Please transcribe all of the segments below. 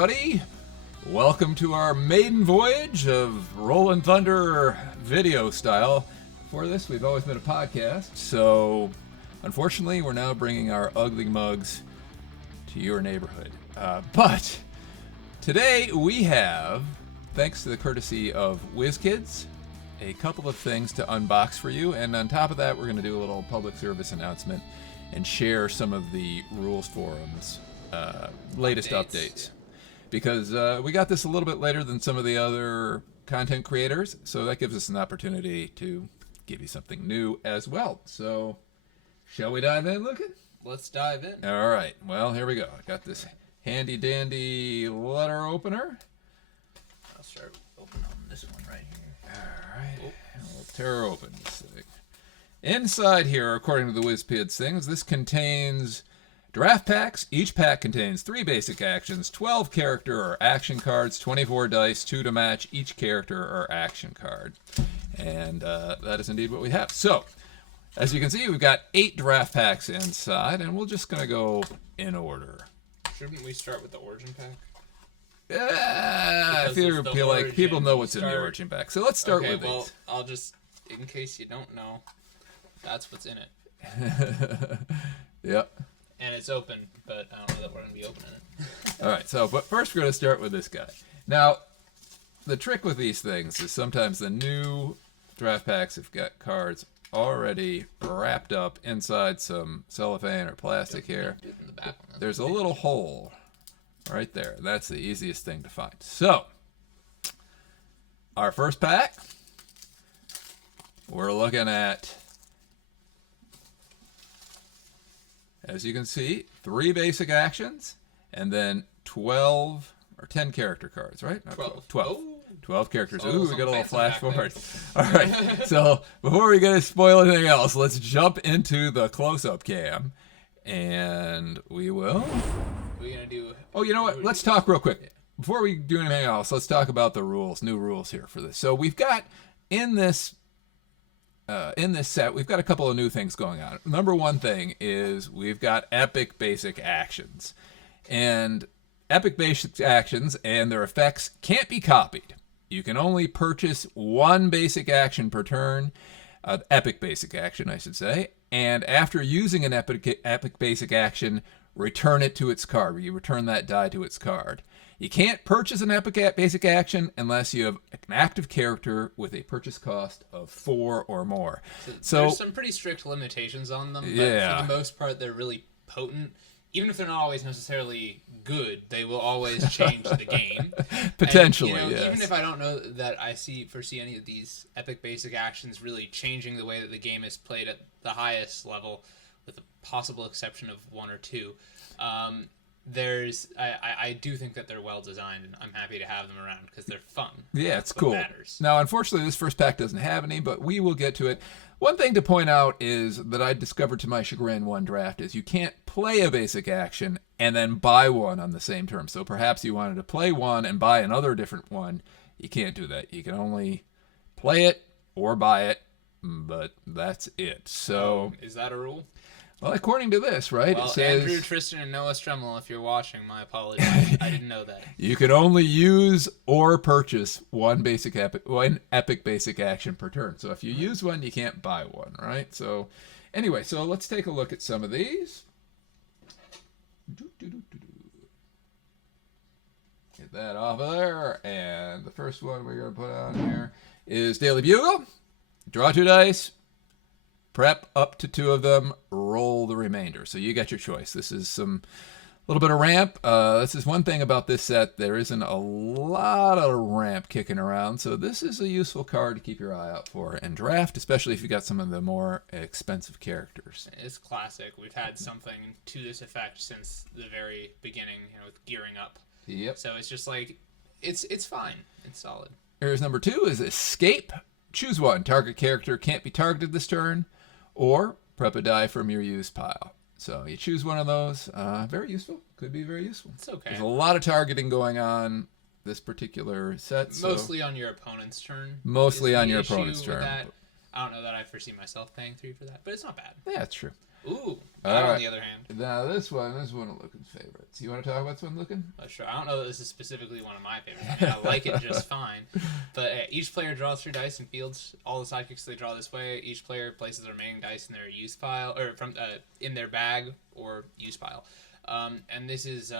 everybody. Welcome to our maiden voyage of Rollin Thunder video style. For this, we've always been a podcast, so unfortunately, we're now bringing our ugly mugs to your neighborhood. But today we have, thanks to the courtesy of WizKids, a couple of things to unbox for you, and on top of that, we're going to do a little public service announcement and share some of the rules forums latest updates. Because we got this a little bit later than some of the other content creators, so that gives us an opportunity to give you something new as well. So, shall we dive in, Lucan? Let's dive in. All right. Well, here we go. I got this handy dandy letter opener. I'll start opening on this one right here. All right. We'll tear open this thing. Inside here, according to the WizKids things, this contains draft packs. Each pack contains 3 basic actions, 12 character or action cards, 24 dice, 2 to match each character or action card. And that is indeed what we have. So, as you can see, we've got 8 draft packs inside, and we're just going to go in order. Shouldn't we start with the origin pack? I feel like people know what's in the origin pack. So let's start with well, these. I'll just, in case you don't know, that's what's in it. Yep. And it's open, but I don't know that we're going to be opening it. All right, but first we're going to start with this guy. Now, the trick with these things is sometimes the new draft packs have got cards already wrapped up inside some cellophane or plastic here. There's a little hole right there. That's the easiest thing to find. So, our first pack, we're looking at, as you can see, 3 basic actions, and then 12 or 10 character cards, right? No, 12. Oh. 12 characters. So Ooh, we got a little flash forward. There. All right, so before we get to spoil anything else, let's jump into the close-up cam, and we will. We're going to do... Oh, you know what? Let's talk real quick. Before we do anything else, let's talk about the rules, new rules here for this. So we've got, in this set, we've got a couple of new things going on. Number one thing is we've got epic basic actions. And epic basic actions and their effects can't be copied. You can only purchase 1 basic action per turn, epic basic action, I should say. And after using an epic basic action, return it to its card. You return that die to its card. You can't purchase an epic basic action unless you have an active character with a purchase cost of 4 or more. So there's some pretty strict limitations on them, but yeah, for the most part, they're really potent. Even if they're not always necessarily good, they will always change the game. Potentially, and, yes. Even if I don't know that I foresee any of these epic basic actions really changing the way that the game is played at the highest level, with the possible exception of 1 or 2, I do think that they're well designed, and I'm happy to have them around because they're fun. Yeah, it's cool. Matters. Now, unfortunately, this first pack doesn't have any, but we will get to it. One thing to point out is that I discovered to my chagrin one draft is you can't play a basic action and then buy one on the same term. So perhaps you wanted to play one and buy another different one. You can't do that. You can only play it or buy it, but that's it. So is that a rule? Well, according to this, right? Well, it says, Andrew, Tristan, and Noah Stremmel, if you're watching, my apologies. I didn't know that. You can only use or purchase 1 epic basic action per turn. So if you use one, you can't buy one, right? So anyway, so let's take a look at some of these. Get that off of there. And the first one we're going to put on here is Daily Bugle. Draw 2 dice. Prep up to 2 of them, roll the remainder. So you got your choice. This is a little bit of ramp. This is one thing about this set. There isn't a lot of ramp kicking around. So this is a useful card to keep your eye out for in draft, especially if you got some of the more expensive characters. It's classic. We've had something to this effect since the very beginning, with gearing up. Yep. So it's just like, it's fine. It's solid. Here's number 2 is Escape. Choose one. Target character can't be targeted this turn. Or prep a die from your used pile. So you choose one of those. Very useful. Could be very useful. It's okay. There's a lot of targeting going on this particular set. Mostly on your opponent's turn. Mostly on your opponent's turn. I don't know that I foresee myself paying 3 for that, but it's not bad. Yeah, it's true. Ooh, All that right. on the other hand. Now this one of Lucan's favorites. You want to talk about this one, Lucan? Sure. I don't know that this is specifically one of my favorites. I mean, I like it just fine. But each player draws 3 dice and fields all the sidekicks they draw this way. Each player places their remaining dice in their use pile, or from in their bag or use pile. And this is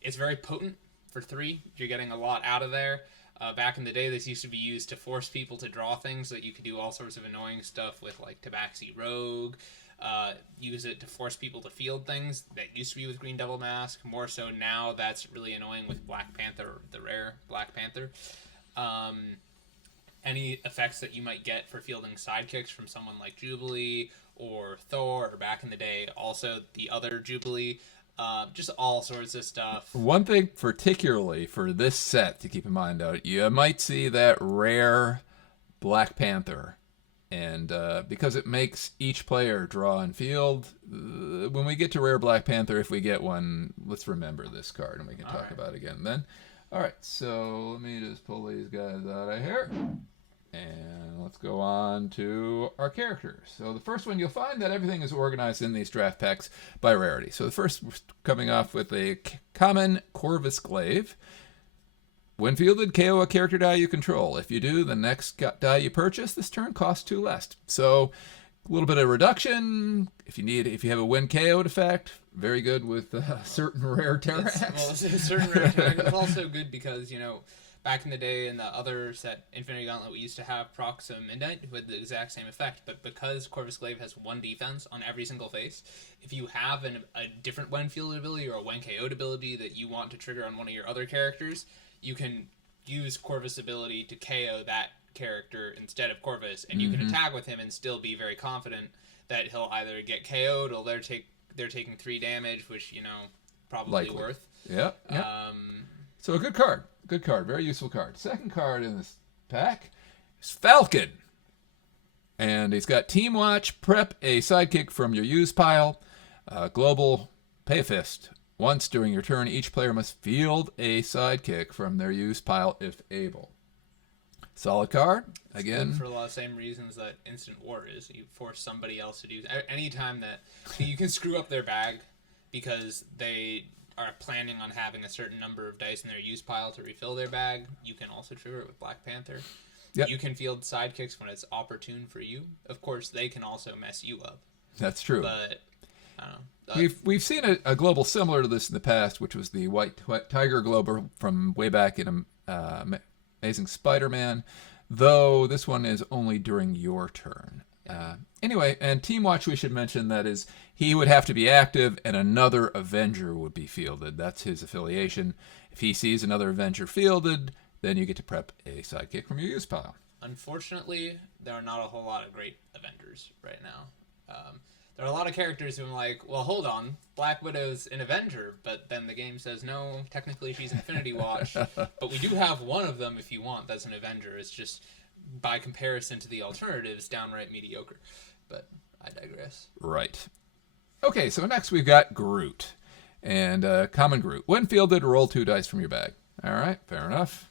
it's very potent for 3. You're getting a lot out of there. Back in the day, this used to be used to force people to draw things so that you could do all sorts of annoying stuff with, like, Tabaxi Rogue. Use it to force people to field things. That used to be with Green Devil Mask. More so now, that's really annoying with Black Panther, the rare Black Panther. Any effects that you might get for fielding sidekicks from someone like Jubilee or Thor, or back in the day, also the other Jubilee. Just all sorts of stuff. One thing particularly for this set to keep in mind, though, you might see that rare Black Panther. And because it makes each player draw and field, when we get to rare Black Panther, if we get one, let's remember this card and we can talk about it again then. All right, so let me just pull these guys out of here. And let's go on to our characters. So the first one, you'll find that everything is organized in these draft packs by rarity. So the first, we're coming off with a common Corvus Glaive. When fielded, KO a character die you control. If you do, the next die you purchase this turn costs 2 less. So a little bit of reduction. If you have a win KO'd effect, very good with certain rare Terrax. Certain rare Terrax. It's also good because, back in the day in the other set, Infinity Gauntlet, we used to have Proxima Midnight who had the exact same effect, but because Corvus Glaive has 1 defense on every single face, if you have a different when fielded ability or a when KO'd ability that you want to trigger on one of your other characters, you can use Corvus' ability to KO that character instead of Corvus, and you can attack with him and still be very confident that he'll either get KO'd or they're taking 3 damage, which, probably likely worth. Yeah. So a good card. Good card. Very useful card. Second card in this pack is Falcon. And he's got Team Watch, prep a sidekick from your use pile, global, pay a fist. Once during your turn, each player must field a sidekick from their use pile if able. Solid card. Again, for a lot of same reasons that Instant War is. You force somebody else to do anytime that you can screw up their bag because they are planning on having a certain number of dice in their use pile to refill their bag. You can also trigger it with Black Panther. Yep. You can field sidekicks when it's opportune for you. Of course, they can also mess you up. That's true. But I don't know. We've seen a global similar to this in the past, which was the White Tiger Glober from way back in Amazing Spider-Man, though this one is only during your turn. Anyway, and Team Watch, we should mention, that is, he would have to be active and another Avenger would be fielded. That's his affiliation. If he sees another Avenger fielded, then you get to prep a sidekick from your use pile. Unfortunately, there are not a whole lot of great Avengers right now. There are a lot of characters who I'm like, well, hold on, Black Widow's an Avenger, but then the game says, no, technically she's Infinity Watch, but we do have one of them if you want that's an Avenger. It's just, by comparison to the alternatives, downright mediocre. But I digress. Right. Okay, so next we've got Groot. And common Groot. When fielded, roll 2 dice from your bag. All right, fair enough.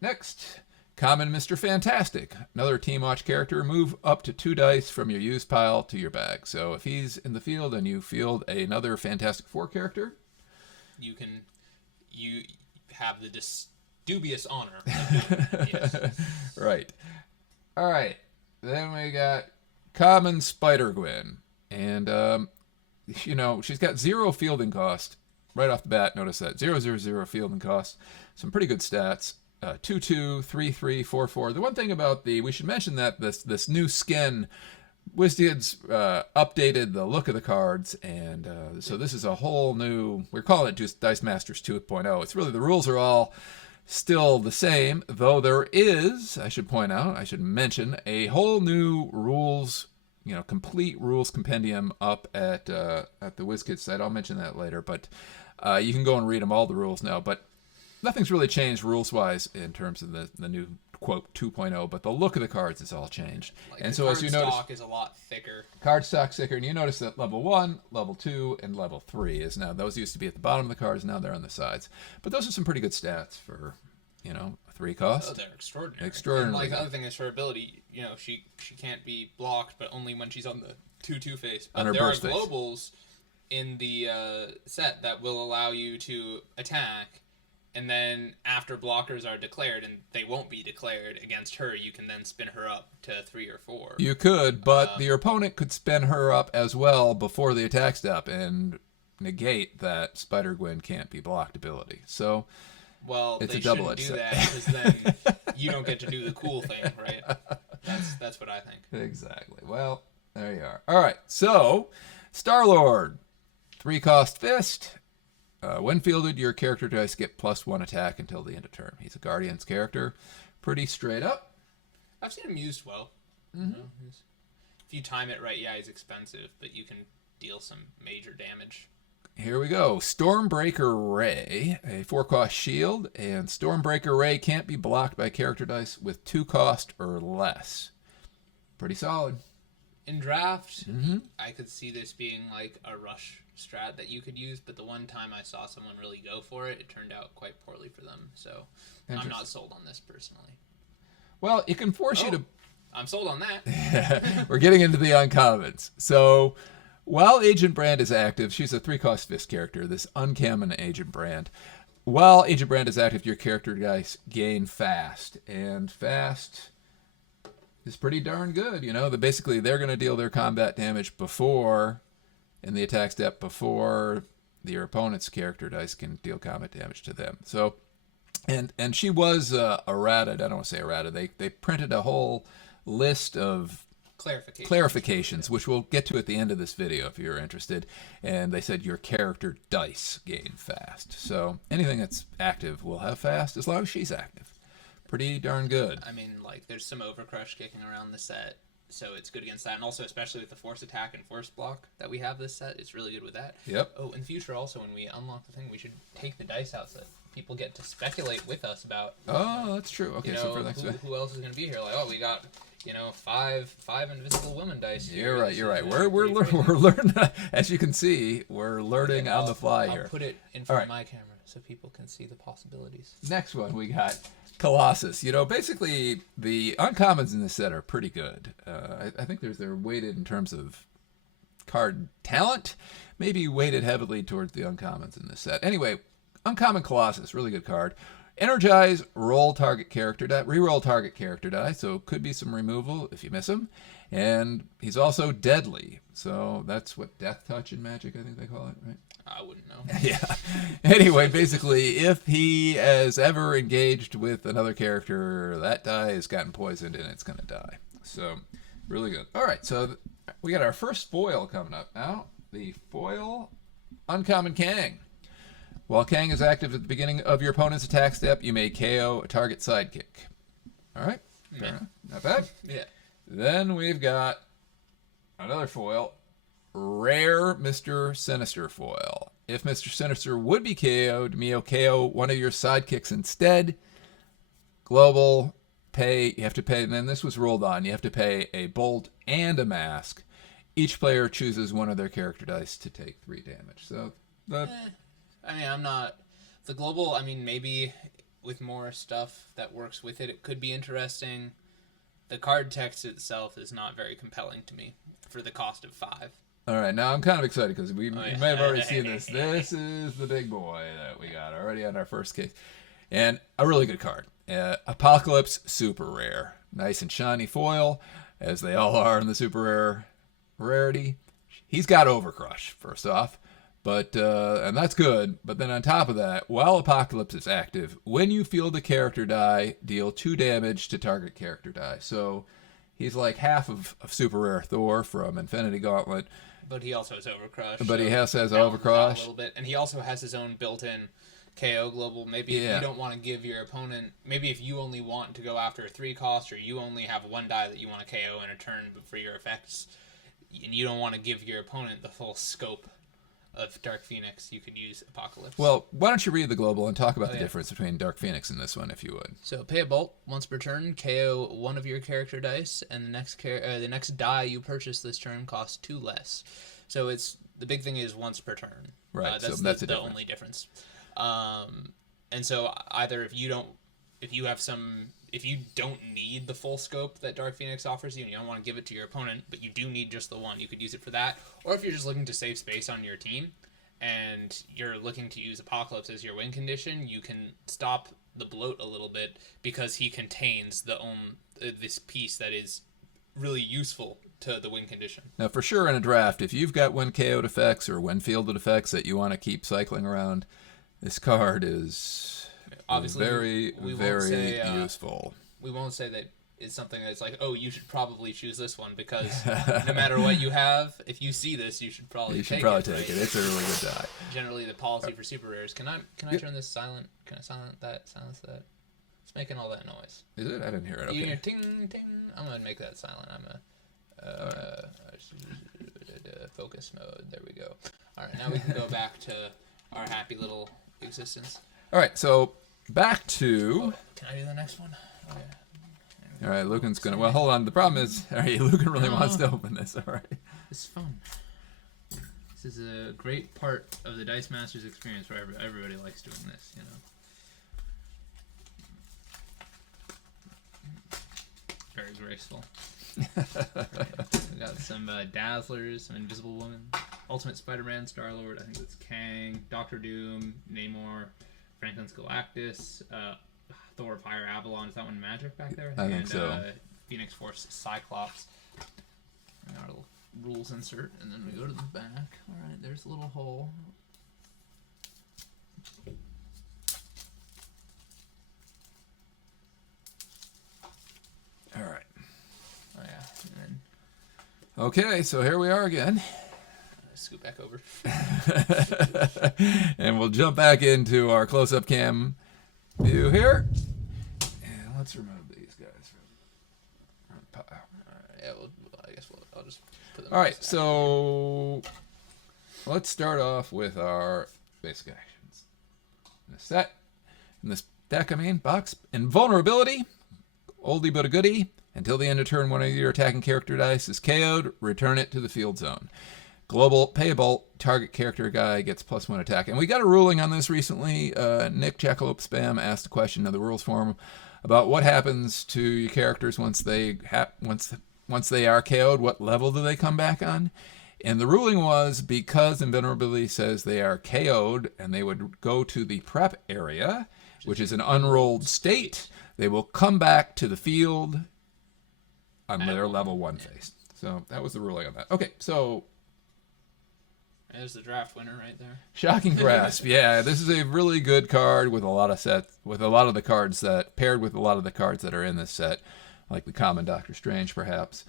Next, common Mr. Fantastic. Another Team Watch character. Move up to 2 dice from your used pile to your bag. So if he's in the field and you field another Fantastic Four character, you have the dubious honor. Yes. Right. All right. Then we got common Spider-Gwen. And, she's got 0 fielding cost. Right off the bat, notice that. 0 fielding cost. Some pretty good stats. 2/2, 3/3, 4/4. The one thing about we should mention that this new skin, WizKids updated the look of the cards, and so this is a whole new, we're calling it just Dice Masters 2.0. It's really, the rules are all still the same, though there is, I should mention, a whole new rules, complete rules compendium up at the WizKids site. I'll mention that later, but you can go and read them, all the rules now, but nothing's really changed rules-wise in terms of the new, quote, 2.0, but the look of the cards has all changed. And so as you notice, stock is a lot thicker. Card stock thicker, and you notice that level 1, level 2, and level 3 is now, those used to be at the bottom of the cards, now they're on the sides. But those are some pretty good stats for you know, a 3 cost. Oh, they're extraordinary. Extraordinary. And like the other thing is her ability. You know, she can't be blocked, but only when she's on the 2/2 face. But there are globals in the set that will allow you to attack, and then after blockers are declared, and they won't be declared against her, you can then spin her up to 3 or 4. You could, but your opponent could spin her up as well before the attack step and negate that Spider-Gwen can't be blocked ability. So, well, it's they a double-edged shouldn't do set. that, because then you don't get to do the cool thing, right? That's what I think. Exactly. Well, there you are. All right, so Star-Lord, 3 cost fist. When fielded, your character dice get +1 attack until the end of turn. He's a Guardian's character. Pretty straight up. I've seen him used well. Mm-hmm. You know, if you time it right, yeah, he's expensive, but you can deal some major damage. Here we go. Stormbreaker Ray, a 4-cost shield, and Stormbreaker Ray can't be blocked by character dice with 2 cost or less. Pretty solid. In draft, I could see this being like a rush strat that you could use, but the one time I saw someone really go for it, it turned out quite poorly for them. So I'm not sold on this personally. Well, it can force you to... I'm sold on that. We're getting into the uncommons. So while Agent Brand is active, she's a 3-cost fist character, this uncommon Agent Brand. While Agent Brand is active, your character dice gain fast. And fast is pretty darn good. You know, basically they're going to deal their combat damage before, in the attack step, before your opponent's character dice can deal combat damage to them. So, and she was errated. I don't want to say errated. They printed a whole list of clarifications, which we'll get to at the end of this video if you're interested. And they said your character dice gain fast. So anything that's active will have fast as long as she's active. Pretty darn good. I mean, like, there's some overcrush kicking around the set, so it's good against that. And also, especially with the force attack and force block that we have this set, it's really good with that. Yep. Oh, in the future also, when we unlock the thing, we should take the dice out so that people get to speculate with us about... Oh, that's true. Okay, so for next who else is going to be here? Like, oh, we got... You know, five invisible women dice. You're right. You're right. We're learning. As you can see, we're learning on the fly here. I'll put it in front of my camera so people can see the possibilities. Next one we got Colossus. You know, basically the uncommons in this set are pretty good. I think they're weighted in terms of card talent, maybe weighted heavily towards the uncommons in this set. Anyway, uncommon Colossus, really good card. Energize, reroll target character die, so could be some removal if you miss him. And he's also deadly, so that's what Death Touch in Magic, I think they call it, right? I wouldn't know. Yeah. Anyway, basically, if he has ever engaged with another character, that die has gotten poisoned and it's going to die. So, really good. All right, so we got our first foil coming up now. The foil Uncommon Kang. While Kang is active at the beginning of your opponent's attack step, you may KO a target sidekick. All right? Fair enough. Not bad? Yeah. Then we've got another foil, Rare Mr. Sinister foil. If Mr. Sinister would be KO'd, Mio KO one of your sidekicks instead. Global, you have to pay, and then this was rolled on, you have to pay a bolt and a mask. Each player chooses one of their character dice to take 3 damage. So, I mean, I'm not... The global, I mean, maybe with more stuff that works with it, it could be interesting. The card text itself is not very compelling to me for the cost of 5. All right, now I'm kind of excited because we may have already seen this. This is the big boy that we got already on our first case. And a really good card. Apocalypse Super Rare. Nice and shiny foil, as they all are in the super rare rarity. He's got Overcrush, first off. But and that's good. But then on top of that, while Apocalypse is active, when you field a character die, deal 2 damage to target character die. So he's like half of Super Rare Thor from Infinity Gauntlet. But he also has Overcrush. But he has Overcrush. A little bit. And he also has his own built-in KO global. Maybe if you don't want to give your opponent... Maybe if you only want to go after a 3 cost, or you only have 1 die that you want to KO in a turn for your effects, and you don't want to give your opponent the full scope of Dark Phoenix, you could use Apocalypse. Well, why don't you read the global and talk about the difference between Dark Phoenix and this one, if you would. So, pay a bolt once per turn, KO one of your character dice, and the next die you purchase this turn costs 2 less. So the big thing is once per turn. Right. That's so that's the only difference. And so either if you don't if you don't need the full scope that Dark Phoenix offers you, and you don't want to give it to your opponent, but you do need just the one, you could use it for that. Or if you're just looking to save space on your team, and you're looking to use Apocalypse as your win condition, you can stop the bloat a little bit because he contains this piece that is really useful to the win condition. Now, for sure in a draft, if you've got when KO'd effects or when fielded effects that you want to keep cycling around, this card is obviously very useful. We won't say that it's something that's like, oh, you should probably choose this one because no matter what you have, if you see this, you should probably take it. Right? It's a really good die. Generally, the policy for super rares. Can I turn this silent? Can I silence that? It's making all that noise. Is it? I didn't hear it. Okay. You hear ting ting. I'm gonna make that silent. Focus mode. There we go. All right, now we can go back to our happy little existence. All right, so back to. Can I do the next one? Oh, yeah. All right, Lucan's gonna. Well, hold on. The problem is, all right, Lucan really wants to open this. All right. It's fun. This is a great part of the Dice Masters experience where everybody likes doing this, you know. Very graceful. We got some Dazzlers, some Invisible Woman, Ultimate Spider-Man, Star-Lord, I think that's Kang, Doctor Doom, Namor, Franklin's Galactus, Thor, Pyre, Avalon. Is that one magic back there? I think so. Phoenix Force, Cyclops. And our little rules insert, and then we go to the back. All right, there's a little hole. All right. Oh yeah. And then okay, so here we are again. Scoot back over. And we'll jump back into our close-up cam view here. And let's remove these guys from our pile. Yeah, I guess I'll just put them. All right, so let's start off with our basic actions. In this set, in this deck, box, invulnerability, oldie but a goodie. Until the end of turn, one of your attacking character dice is KO'd, return it to the field zone. Global, payable, target character guy gets +1 attack. And we got a ruling on this recently. Nick Jackalope Spam asked a question in the rules forum about what happens to your characters once they are KO'd, what level do they come back on? And the ruling was because invulnerability says they are KO'd and they would go to the prep area, which is an unrolled state, they will come back to the field on their level 1 phase. So that was the ruling on that. Okay, so there's the draft winner right there. Shocking Grasp. Yeah, this is a really good card with a lot of the cards that paired with a lot of the cards that are in this set, like the common Doctor Strange, perhaps,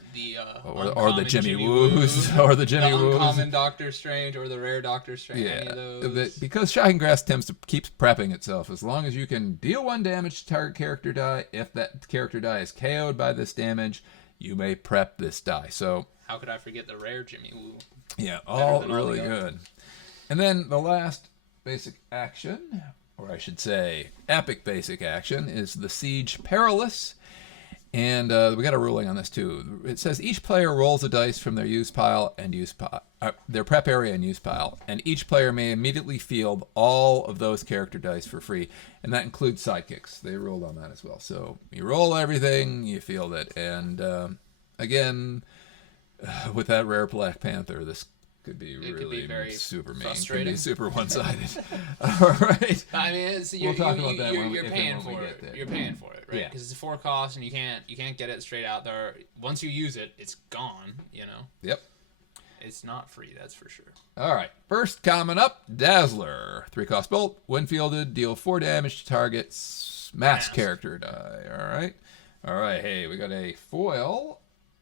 or the Jimmy Woos, or the Jimmy Woos, uncommon Doctor Strange, or the rare Doctor Strange. Yeah, any of those. Because Shocking Grasp tends to keep prepping itself. As long as you can deal 1 damage to target character die, if that character die is KO'd by this damage, you may prep this die. So how could I forget the rare Jimmy Woo? Yeah, all really good. And then the last basic action, or I should say epic basic action, is the Siege Perilous. And we got a ruling on this too. It says each player rolls a dice from their use pile and their prep area and use pile, and each player may immediately field all of those character dice for free, and that includes sidekicks. They rolled on that as well. So you roll everything, you field it, and again, with that rare Black Panther, this could be really super mean. Could be super one-sided. All right. I mean, we'll talk about that when you're paying for it. You're paying for it, right? Yeah. Because it's a 4 cost, and you can't get it straight out there. Once you use it, it's gone. You know. Yep. It's not free, that's for sure. All right. First common up, Dazzler. 3 cost bolt. When fielded, deal 4 damage to target's mask character die. All right. Hey, we got a foil.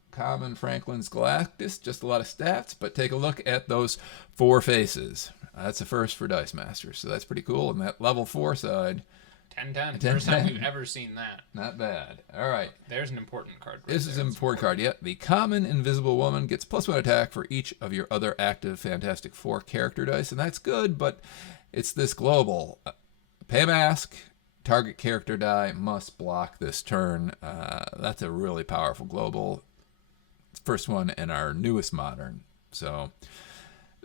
Common Franklin's Galactus, just a lot of stats, but take a look at those 4 faces. That's a first for Dice Masters, so that's pretty cool. And that level 4 side, 10-10. First time we've ever seen that. Not bad. All right. There's an important card. This is an important card. Yeah. The common Invisible Woman gets +1 attack for each of your other active Fantastic Four character dice, and that's good, but it's this global. Pay a mask. Target character die must block this turn. That's a really powerful global. First one in our newest modern. So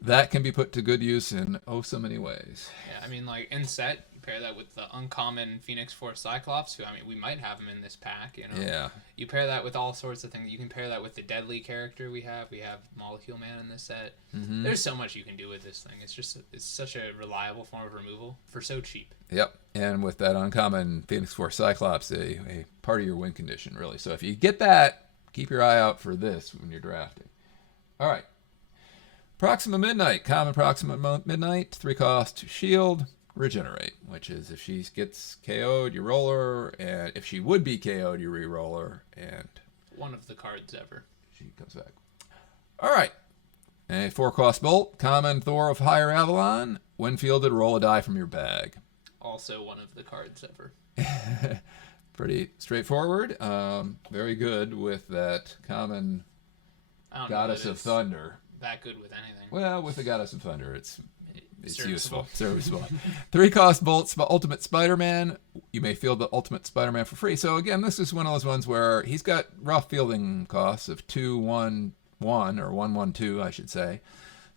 that can be put to good use in so many ways. Yeah, I mean, like, in set, you pair that with the uncommon Phoenix Force Cyclops, who, I mean, we might have him in this pack, you know? Yeah. You pair that with all sorts of things. You can pair that with the deadly character we have. We have Molecule Man in this set. Mm-hmm. There's so much you can do with this thing. It's such a reliable form of removal for so cheap. Yep. And with that uncommon Phoenix Force Cyclops, a part of your win condition, really. So if you get that, keep your eye out for this when you're drafting. All right. Proxima Midnight. Common Proxima Midnight. 3 cost, shield, regenerate. Which is if she gets KO'd, you roll her. And if she would be KO'd, you re-roll her. And one of the cards ever. She comes back. All right. A 4 cost bolt. Common Thor of Higher Avalon. When fielded, roll a die from your bag. Also one of the cards ever. Pretty straightforward. Very good with that common Goddess of Thunder. That good with anything. Well, with the Goddess of Thunder, it's useful. Serviceable. 3 cost bolts, Ultimate Spider-Man. You may field the Ultimate Spider-Man for free. So again, this is one of those ones where he's got rough fielding costs of 2-1-1 or 1-1-2, I should say.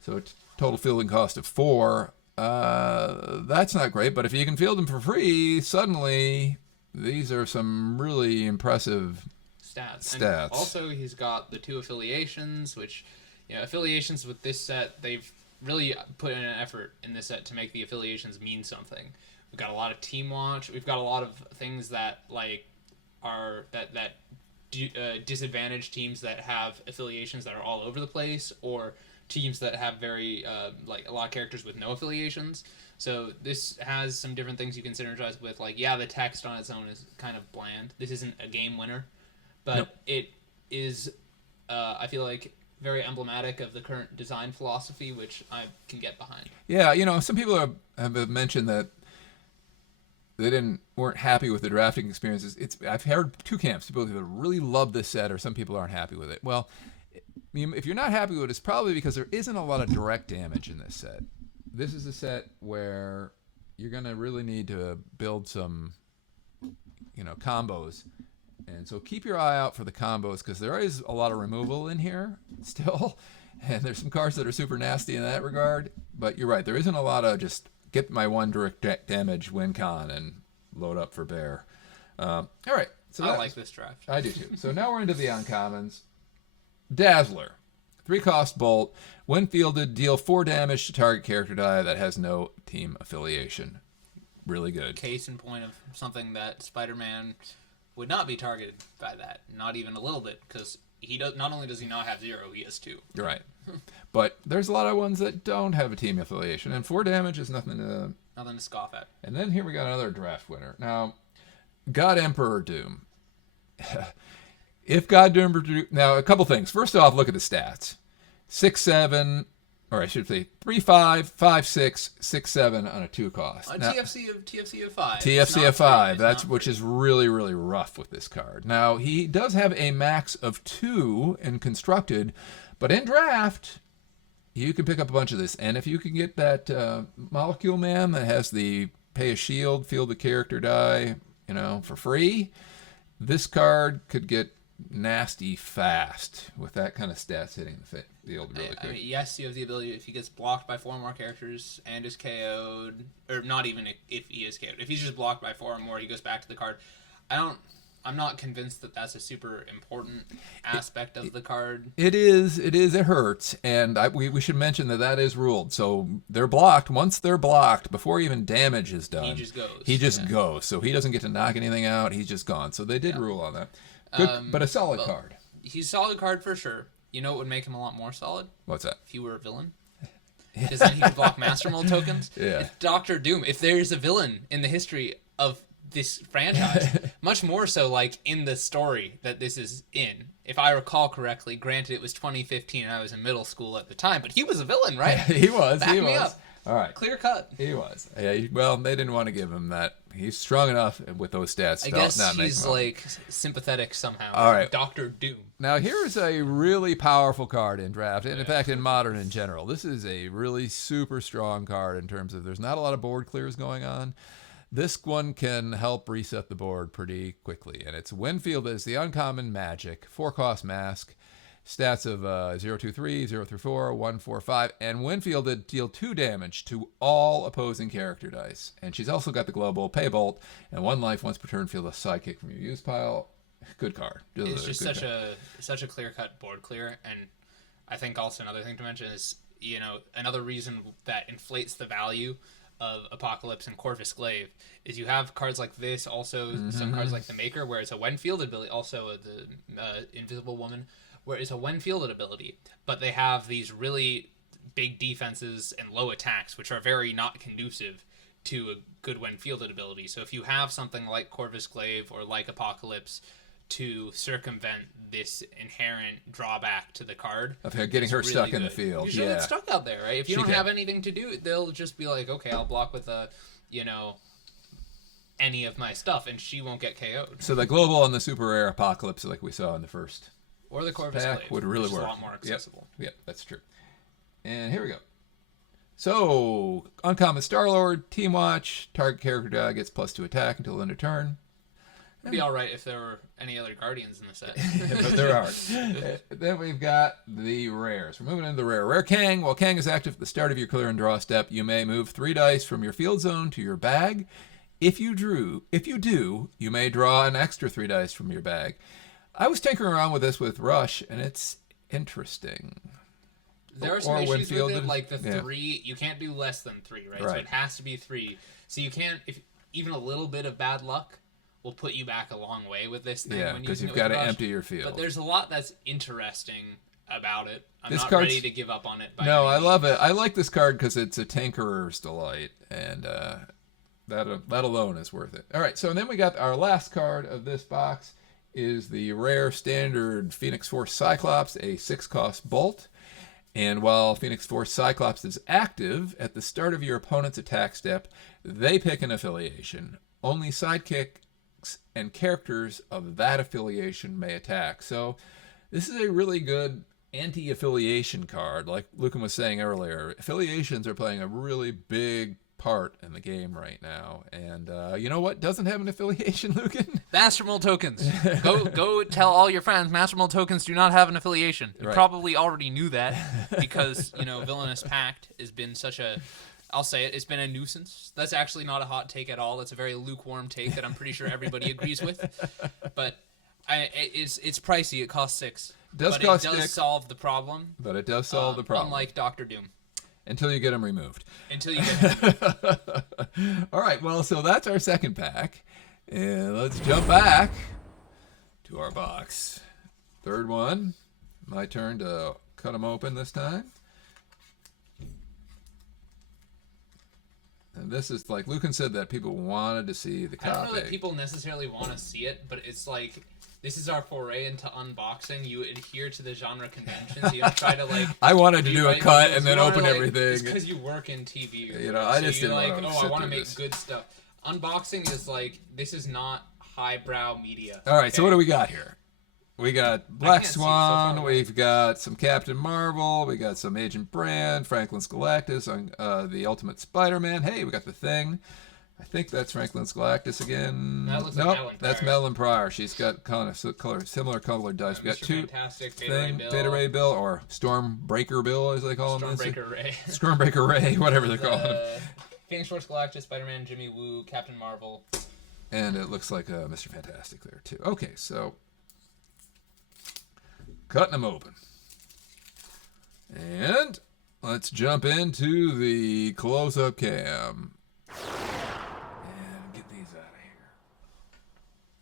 So total fielding cost of 4. That's not great, but if you can field them for free, suddenly these are some really impressive stats. And also, he's got the 2 affiliations, which, you know, affiliations with this set, they've really put in an effort in this set to make the affiliations mean something. We've got a lot of team watch. We've got a lot of things that like are disadvantaged teams that have affiliations that are all over the place, or teams that have very like a lot of characters with no affiliations. So this has some different things you can synergize with. Like, yeah, the text on its own is kind of bland. This isn't a game winner, but it is, I feel like, very emblematic of the current design philosophy, which I can get behind. Yeah, you know, some people have mentioned that they weren't happy with the drafting experiences. I've heard 2 camps: people either really love this set, or some people aren't happy with it. Well, if you're not happy with it, it's probably because there isn't a lot of direct damage in this set. This is a set where you're going to really need to build some, combos. And so keep your eye out for the combos, because there is a lot of removal in here still. And there's some cards that are super nasty in that regard. But you're right, there isn't a lot of just get my 1 direct damage, win con, and load up for bear. All right. So I like this draft. I do too. So now we're into the uncommons. Dazzler. 3 cost bolt. When fielded, deal 4 damage to target character die that has no team affiliation. Really good. Case in point of something that Spider-Man would not be targeted by that. Not even a little bit, because not only does he not have 0, he has 2. You're right. But there's a lot of ones that don't have a team affiliation, and 4 damage is nothing to scoff at. And then here we got another draft winner. Now, God Emperor Doom. If God Emperor Doom... Now, a couple things. First off, look at the stats. 6-7, or I should say 3-5, 5-6, 6-7 on a 2 cost. Now, TFC of 5. TFC of 5. Which is really, really rough with this card. Now, he does have a max of 2 in constructed, but in draft, you can pick up a bunch of this. And if you can get that Molecule Man that has the pay a shield, field the character die, for free, this card could get nasty fast with that kind of stats hitting the field really quick. I mean, yes, you have the ability, if he gets blocked by 4 more characters and is KO'd, or not even if he is KO'd, if he's just blocked by 4 or more, he goes back to the card. I'm not convinced that that's a super important aspect of the card. It is. It hurts, and we should mention that is ruled. So they're blocked. Once they're blocked, before even damage is done, he just goes. So he doesn't get to knock anything out. He's just gone. So they did rule on that. Good, but a solid card. He's a solid card for sure. You know what would make him a lot more solid? What's that? If he were a villain. Because then he could block Master Mold tokens. Yeah. It's Doctor Doom. If there's a villain in the history of this franchise, much more so like in the story that this is in. If I recall correctly, granted it was 2015 and I was in middle school at the time, but he was a villain, right? He was. Back me up. All right. Clear cut. He was. Yeah, well, they didn't want to give him that. He's strong enough with those stats. I guess he's like sympathetic somehow. All right. Dr. Doom. Now, here's a really powerful card in draft, and in fact, in Modern in general. This is a really super strong card in terms of there's not a lot of board clears going on. This one can help reset the board pretty quickly, and it's Winfield is the uncommon magic, 4-cost mask. Stats of 0, 2, 3, 0 through 4, 1, 4, 5, and when fielded, deal 2 damage to all opposing character dice. And she's also got the global pay bolt, and 1 life once per turn, field a sidekick from your use pile. Good card. It's just such a clear-cut board clear, and I think also another thing to mention is, another reason that inflates the value of Apocalypse and Corvus Glaive is you have cards like this, also some cards like the Maker, where it's a when fielded ability, also the Invisible Woman, where it's a when fielded ability, but they have these really big defenses and low attacks, which are very not conducive to a good when fielded ability. So if you have something like Corvus Glaive or like Apocalypse to circumvent this inherent drawback to the card of getting her really stuck in the field. You get stuck out there, right? If you don't have anything to do, they'll just be like, okay, I'll block with any of my stuff, and she won't get KO'd. So the global and the super rare Apocalypse, like we saw in the first or the Corvus pack, Glaive, would really work. A lot more accessible. Yep, that's true. And here we go. So, uncommon Star-Lord, Team Watch, target character die gets +2 attack until end of turn. It'd be all right if there were any other Guardians in the set. But there aren't. Then we've got the rares. We're moving into the rare. Rare Kang. While Kang is active at the start of your clear and draw step, you may move 3 dice from your field zone to your bag. If you do, you may draw an extra 3 dice from your bag. I was tinkering around with this with Rush, and it's interesting. There are some issues with it, like the 3. You can't do less than 3, right? So it has to be 3. So you can't, if even a little bit of bad luck will put you back a long way with this thing. Yeah, because you've got to empty your field. But there's a lot that's interesting about it. I'm not ready to give up on it. No, I love it. I like this card because it's a Tinkerer's Delight, and that alone is worth it. All right, so then we got our last card of this box is the rare standard Phoenix Force Cyclops, a 6-cost bolt. And while Phoenix Force Cyclops is active, at the start of your opponent's attack step, they pick an affiliation. Only sidekicks and characters of that affiliation may attack. So this is a really good anti-affiliation card. Like Lucan was saying earlier, affiliations are playing a really big part in the game right now. And you know what doesn't have an affiliation, Lucan? Master Mold tokens. Go tell all your friends Master Mold tokens do not have an affiliation. You probably already knew that because, Villainous Pact has been such a... I'll say it's been a nuisance. That's actually not a hot take at all. That's a very lukewarm take that I'm pretty sure everybody agrees with. But it's pricey. It costs 6. It does solve the problem. But it does solve the problem. Unlike Doctor Doom. Until you get them removed. All right, well, so that's our second pack. And let's jump back to our box. Third one. My turn to cut them open this time. And this is like Lucan said that people wanted to see the copy. I don't know that people necessarily want to see it, but it's like this is our foray into unboxing. You adhere to the genre conventions. You don't try to I wanted to do a cut and then open everything. It's because you work in TV. I just didn't I want to make good stuff. Unboxing is this is not highbrow media. All right, so what do we got here? We got Black Swan, we've got some Captain Marvel, we got some Agent Brand, Franklin's Galactus, on the Ultimate Spider-Man. Hey, we got the Thing. I think that's Franklin's Galactus again. That looks like Madeline that's Madeline Pryor. She's got kind of similar colored dice. We got Mr. two Fantastic, Beta Ray Bill, or Stormbreaker Bill, as they call him. Stormbreaker Ray. Stormbreaker Ray, whatever they're calling him. Phoenix Force Galactus, Spider-Man, Jimmy Woo, Captain Marvel. And it looks like Mr. Fantastic there, too. Okay, so... cutting them open. And let's jump into the close-up cam. And get these out of here.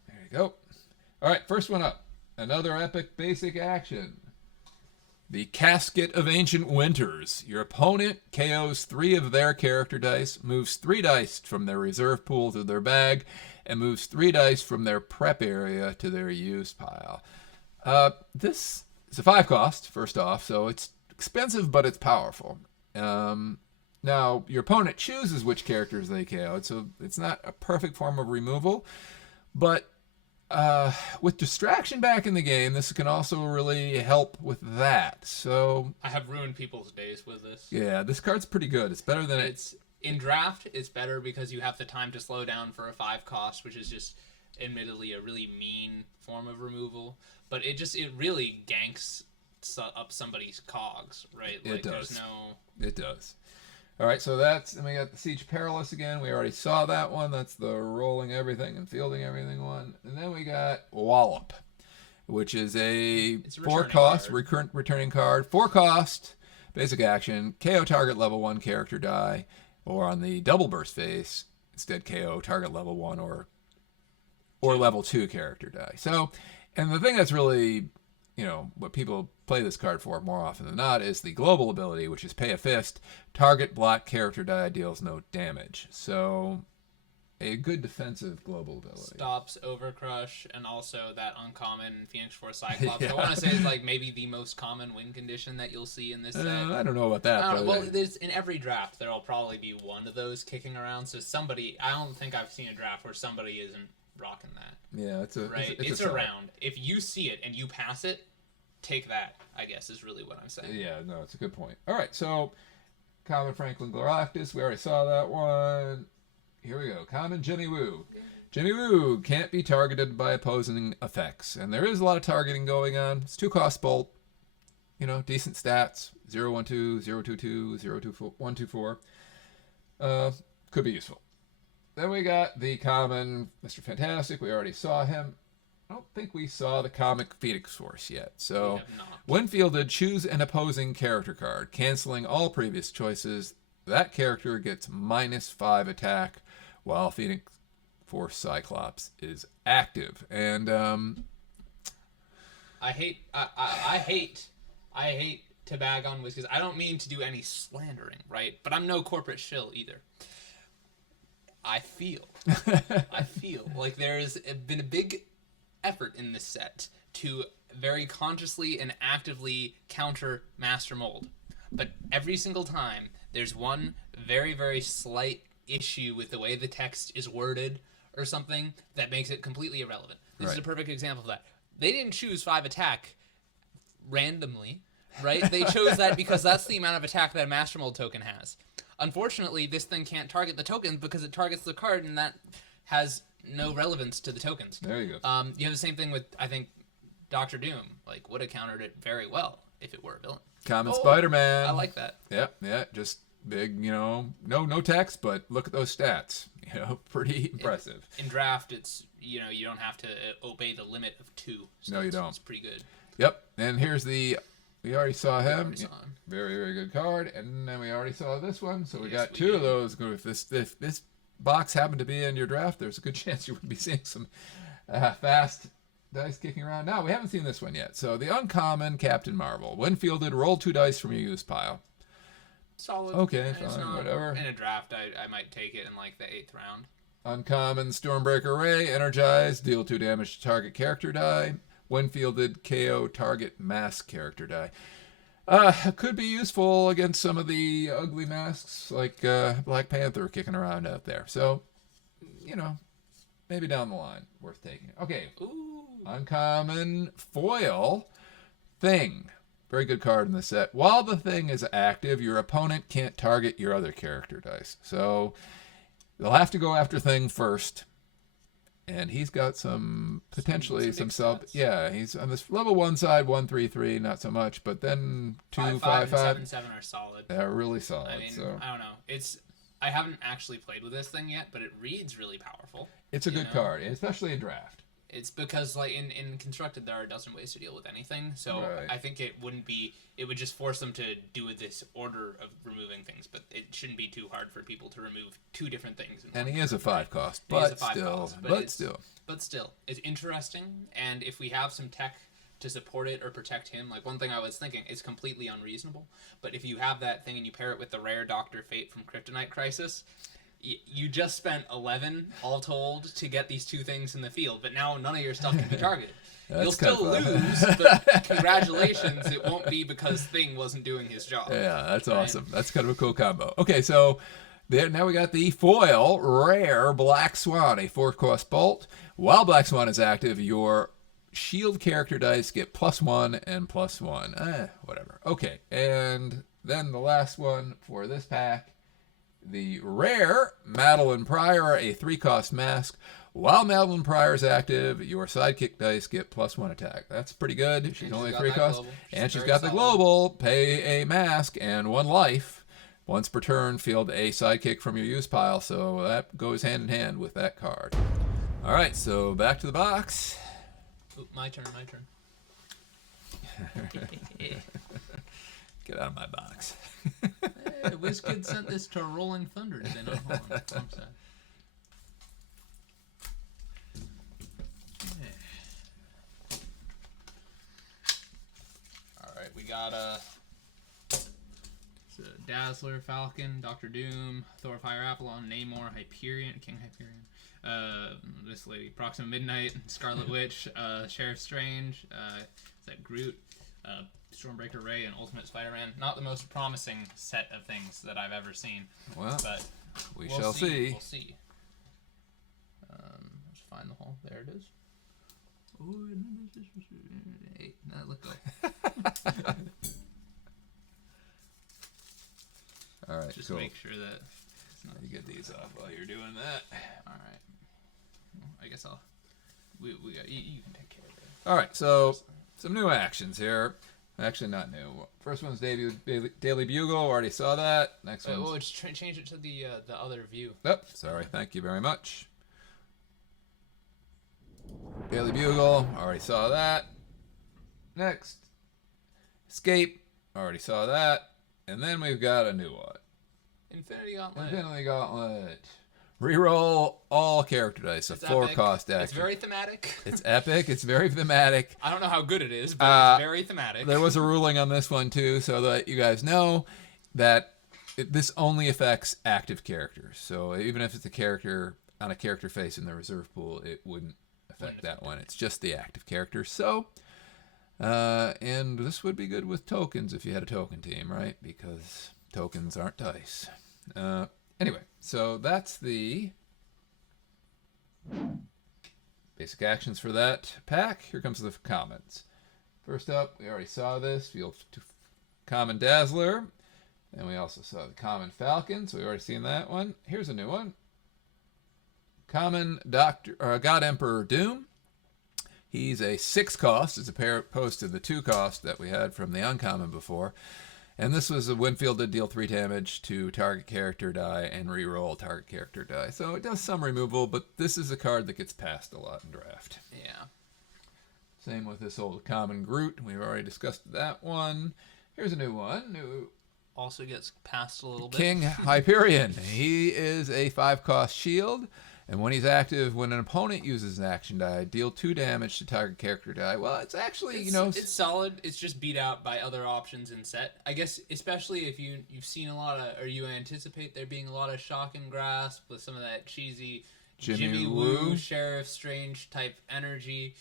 There you go. All right, first one up. Another epic basic action. The Casket of Ancient Winters. Your opponent KOs 3 of their character dice, moves 3 dice from their reserve pool to their bag, and moves 3 dice from their prep area to their use pile. This is a 5-cost, first off, so it's expensive, but it's powerful. Now, your opponent chooses which characters they KO'd, so it's not a perfect form of removal, but with distraction back in the game, this can also really help with that. So I have ruined people's days with this. Yeah, this card's pretty good. It's better than it's in draft. It's better because you have the time to slow down for a 5-cost, which is just admittedly a really mean form of removal. But it really ganks up somebody's cogs, right? It Like, does. There's no... It does. All right, so then we got the Siege Perilous again. We already saw that one. That's the rolling everything and fielding everything one. And then we got Wallop, which is a 4-cost returning card. 4-cost, basic action, KO target level 1 character die, or on the double burst phase, instead KO target level 1 or level 2 character die. So, and the thing that's really, what people play this card for more often than not is the global ability, which is pay a fist, target black character die deals no damage. So, a good defensive global ability. Stops Overcrush, and also that uncommon Phoenix Force Cyclops. Yeah. I want to say it's like maybe the most common win condition that you'll see in this set. I don't know about that. Well, there's in every draft there'll probably be one of those kicking around. So I don't think I've seen a draft where somebody isn't rocking that. Yeah, it's around. If you see it and you pass it, take that, I guess, is really what I'm saying. Yeah, no, it's a good point. All right, so common Franklin Galactus, we already saw that one. Here we go. Common Jimmy Woo. Jimmy Woo can't be targeted by opposing effects, and there is a lot of targeting going on. It's 2-cost bolt, decent stats, 012, 022, 024, 124. Could be useful. Then we got the common Mr. Fantastic. We already saw him. I don't think we saw the comic Phoenix Force yet. So, when fielded, choose an opposing character card, canceling all previous choices. That character gets -5 attack while Phoenix Force Cyclops is active. And I hate to bag on Wiz because I don't mean to do any slandering, right? But I'm no corporate shill either. I feel like there's been a big effort in this set to very consciously and actively counter Master Mold. But every single time, there's one very, very slight issue with the way the text is worded or something that makes it completely irrelevant. This is a perfect example of that. They didn't choose 5 attack randomly, right? They chose that because that's the amount of attack that a Master Mold token has. Unfortunately, this thing can't target the tokens because it targets the card, and that has no relevance to the tokens. There you go. You have the same thing with, I think, Dr. Doom. Like, would have countered it very well if it were a villain. Common Spider-Man. I like that. Yeah, just big, no text, but look at those stats. Pretty impressive. In draft, it's, you don't have to obey the limit of 2. So no, you don't. It's pretty good. Yep, and here's we already saw him. Very, very good card. And then we already saw this one, so we got 2 of those. If this box happened to be in your draft, there's a good chance you would be seeing some fast dice kicking around. Now, we haven't seen this one yet. So the uncommon Captain Marvel. When fielded, roll 2 dice from your use pile. Solid. Okay, fine, whatever. In a draft, I might take it in like the 8th round. Uncommon Stormbreaker Ray. Energized. Deal 2 damage to target character die. When fielded, KO target mask character die. Could be useful against some of the ugly masks like Black Panther kicking around out there. So, maybe down the line, worth taking. Okay. Ooh. Uncommon Foil Thing. Very good card in the set. While the Thing is active, your opponent can't target your other character dice. So, they'll have to go after Thing first. And he's got potentially some self. Yeah, he's on this level 1 side, 1, 3, 3, not so much. But then 2, 5, 5. 7 are solid. They're really solid. I mean, so. I don't know. I haven't actually played with this thing yet, but it reads really powerful. It's a good card, especially in draft. It's because, like, in Constructed, there are a dozen ways to deal with anything. So right. I think it would just force them to do this order of removing things. But it shouldn't be too hard for people to remove 2 different things. And he is a 5-cost, but still. It's interesting. And if we have some tech to support it or protect him, like, one thing I was thinking, it's completely unreasonable. But if you have that thing and you pair it with the rare Dr. Fate from Kryptonite Crisis, you just spent 11 all told to get these 2 things in the field, but now none of your stuff can be targeted. You'll still lose, but congratulations, it won't be because Thing wasn't doing his job. Yeah, that's awesome. That's kind of a cool combo. Okay, so now we got the foil rare Black Swan, a 4-cost bolt. While Black Swan is active, your shield character dice get +1 and +1. Whatever. Okay, and then the last one for this pack. The rare Madeline Pryor, a 3-cost mask. While Madeline Pryor is active, your sidekick dice get +1 attack. That's pretty good. She's only 3 costs. And she's got the global, pay a mask and 1 life. Once per turn, field a sidekick from your use pile. So that goes hand in hand with that card. All right, so back to the box. Ooh, my turn. Get out of my box. Hey, WizKid sent this to Rollin Thunder today. No, hold on. I'm sad. Alright, we got Dazzler, Falcon, Doctor Doom, Thor, Fire Apollon, Namor, Hyperion, King Hyperion, this lady, Proxima Midnight, Scarlet Witch, Sheriff Strange, is that Groot, Stormbreaker Ray, and Ultimate Spider-Man. Not the most promising set of things that I've ever seen. Well, but we shall see. We'll see. Let's find the hole. There it is. Oh, hey, let go. All right, just cool. make sure that it's not. You get these off while you're doing that. All right. Well, I guess I'll. You can take care of it. All right, so some new actions here. Actually, not new. First one's Daily Bugle. Already saw that. Next one. Well, just change it to the other view. Yep. Sorry. Thank you very much. Daily Bugle. Already saw that. Next. Escape. Already saw that. And then we've got a new one. Infinity Gauntlet. Infinity Gauntlet. Reroll all character dice. A 4-cost action. It's very thematic. It's epic. It's very thematic. I don't know how good it is, but it's very thematic. There was a ruling on this one too, so that you guys know that this only affects active characters. So even if it's a character on a character face in the reserve pool, it wouldn't affect that one. It's just the active characters. So, and this would be good with tokens if you had a token team, right? Because tokens aren't dice. Anyway, so that's the basic actions for that pack. Here comes the commons. First up, we already saw this. Field Common Dazzler. And we also saw the Common Falcon, so we already seen that one. Here's a new one. Common God Emperor Doom. He's a 6-cost as opposed to the 2-cost that we had from the uncommon before. And this was a Winfield to deal 3 damage to target character die and reroll target character die. So it does some removal, but this is a card that gets passed a lot in draft. Yeah. Same with this old common Groot. We've already discussed that one. Here's a new one. Also gets passed a little bit. King Hyperion. He is a 5-cost shield. And when he's active, when an opponent uses an action die, deal 2 damage to target character die. Well, it's actually, it's solid. It's just beat out by other options in set. I guess, especially if you've seen a lot of, or you anticipate there being a lot of shock and grasp with some of that cheesy Jimmy Woo, Sheriff Strange type energy.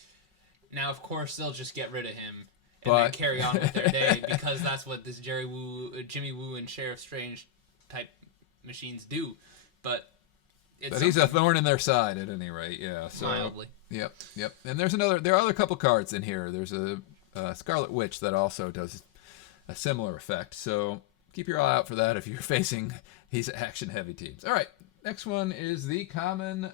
Now, of course, they'll just get rid of him and then carry on with their day because that's what this Jimmy Woo and Sheriff Strange type machines do. But he's a thorn in their side at any rate, yeah. So, mildly. Yep. And there are other couple cards in here. There's a Scarlet Witch that also does a similar effect. So keep your eye out for that if you're facing these action-heavy teams. All right, next one is the common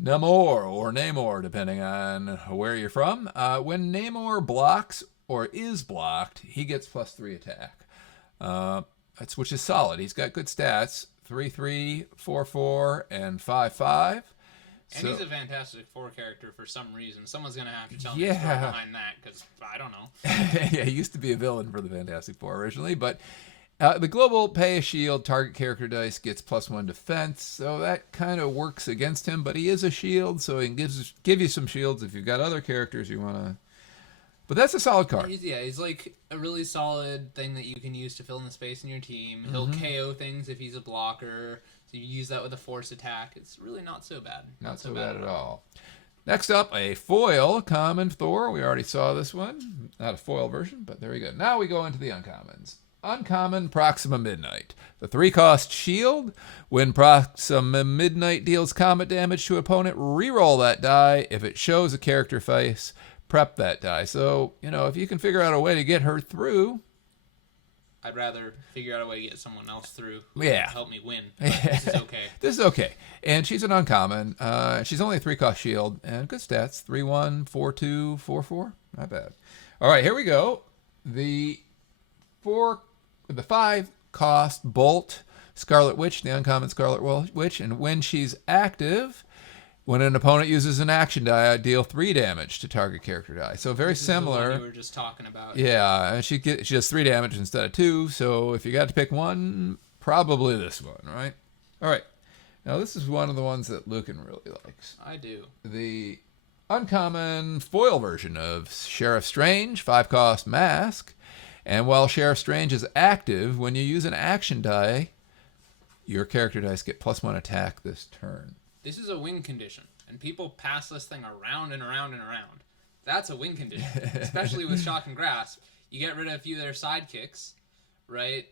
Namor, or Namor, depending on where you're from. When Namor blocks or is blocked, he gets +3 attack, which is solid. He's got good stats. 3/3, 4/4, and 5/5. And he's a Fantastic Four character for some reason. Someone's going to have to tell me the story behind that, because I don't know. Yeah, he used to be a villain for the Fantastic Four originally, but the global pay a shield, target character dice gets +1 defense, so that kind of works against him, but he is a shield, so he can give you some shields if you've got other characters you want to. But that's a solid card. He's like a really solid thing that you can use to fill in the space in your team. He'll KO things if he's a blocker. So you use that with a force attack. It's really not so bad. Not so bad at all. Next up, a foil common Thor. We already saw this one. Not a foil version, but there we go. Now we go into the uncommons. Uncommon Proxima Midnight. The 3-cost shield. When Proxima Midnight deals combat damage to opponent, reroll that die. If it shows a character face, prep that die. So, if you can figure out a way to get her through. I'd rather figure out a way to get someone else through who Yeah. can help me win. But this is okay. This is okay. And she's an uncommon. She's only a 3-cost shield and good stats. 3-1, 4-2, 4-4. Not bad. All right, here we go. The 5-cost Bolt Scarlet Witch, the uncommon Scarlet Witch, and when she's active, when an opponent uses an action die, I deal 3 damage to target character die. So very similar. The one you were just talking about. Yeah, and she does 3 damage instead of 2. So if you got to pick one, probably this one, right? All right. Now this is one of the ones that Lucan really likes. I do. The uncommon foil version of Sheriff Strange, 5-cost mask. And while Sheriff Strange is active, when you use an action die, your character dice get +1 attack this turn. This is a win condition, and people pass this thing around and around and around. That's a win condition, especially with Shock and Grasp. You get rid of a few of their sidekicks, right?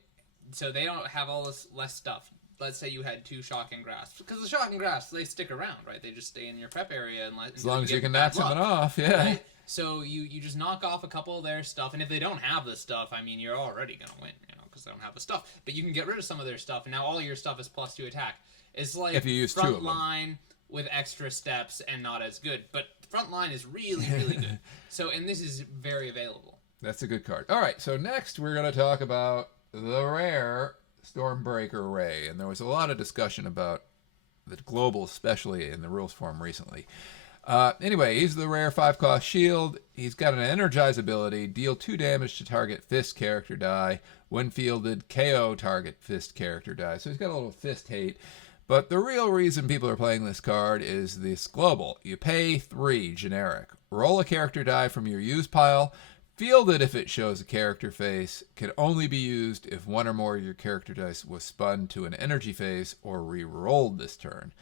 So they don't have all this less stuff. Let's say you had 2 Shock and Grasp. Because the Shock and Grasp, they stick around, right? They just stay in your prep area. As long as you can knock something off, yeah. Right? So you just knock off a couple of their stuff, and if they don't have the stuff, I mean, you're already going to win, because they don't have the stuff. But you can get rid of some of their stuff, and now all your stuff is +2 attack. It's like if you use 2 of them. Frontline with extra steps and not as good. But Frontline is really, really good. And this is very available. That's a good card. All right, so next we're going to talk about the rare Stormbreaker Ray. And there was a lot of discussion about the global, especially in the rules forum recently. Anyway, he's the rare 5-cost shield. He's got an energize ability. Deal 2 damage to target fist character die. When fielded, KO target fist character die. So he's got a little fist hate. But the real reason people are playing this card is this global. You pay 3 generic. Roll a character die from your use pile. Field it if it shows a character face. Can only be used if 1 or more of your character dice was spun to an energy face or re-rolled this turn.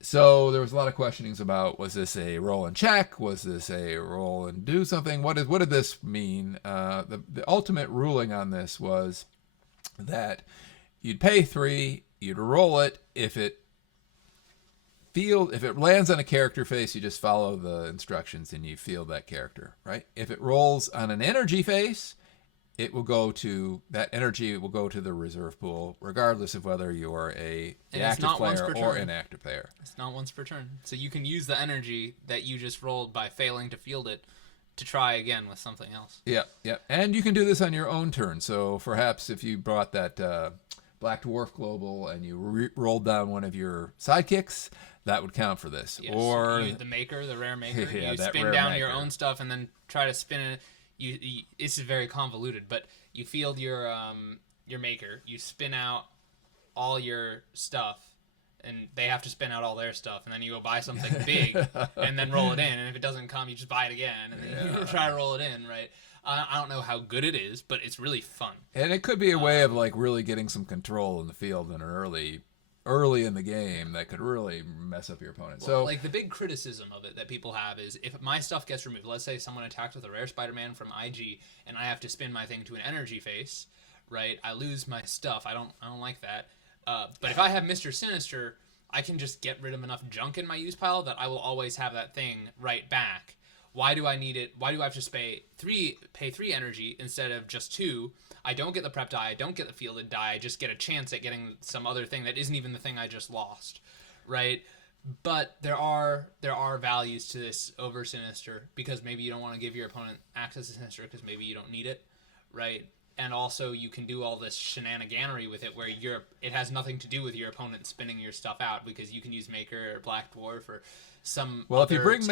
So there was a lot of questionings about, was this a roll and check? Was this a roll and do something? What did this mean? The ultimate ruling on this was that you'd pay 3, you'd roll it. If it lands on a character face, you just follow the instructions and you field that character, right? If it rolls on an energy face, that energy will go to the reserve pool, regardless of whether you're an active player or inactive player. It's not once per turn. So you can use the energy that you just rolled by failing to field it to try again with something else. Yeah. And you can do this on your own turn. So perhaps if you brought that Black Dwarf Global and you rolled down one of your sidekicks, that would count for this. Yes, or the rare maker. Yeah, you spin down your own stuff and then try to spin it. This is very convoluted, but you field your maker, you spin out all your stuff, and they have to spin out all their stuff, and then you go buy something big, and then roll it in, and if it doesn't come, you just buy it again, and then you try to roll it in, right? I don't know how good it is, but it's really fun. And it could be a way of really getting some control in the field in an early in the game that could really mess up your opponent. Well, the big criticism of it that people have is if my stuff gets removed, let's say someone attacked with a rare Spider-Man from IG and I have to spin my thing to an energy face, right? I lose my stuff. I don't like that. But if I have Mr. Sinister, I can just get rid of enough junk in my use pile that I will always have that thing right back. Why do I need it? Why do I have to pay 3 energy instead of just 2? I don't get the prep die, I don't get the fielded die, I just get a chance at getting some other thing that isn't even the thing I just lost, right? But there are values to this over Sinister, because maybe you don't want to give your opponent access to Sinister because maybe you don't need it, right? And also you can do all this shenaniganery with it where it has nothing to do with your opponent spinning your stuff out, because you can use Maker or Black Dwarf or some if you bring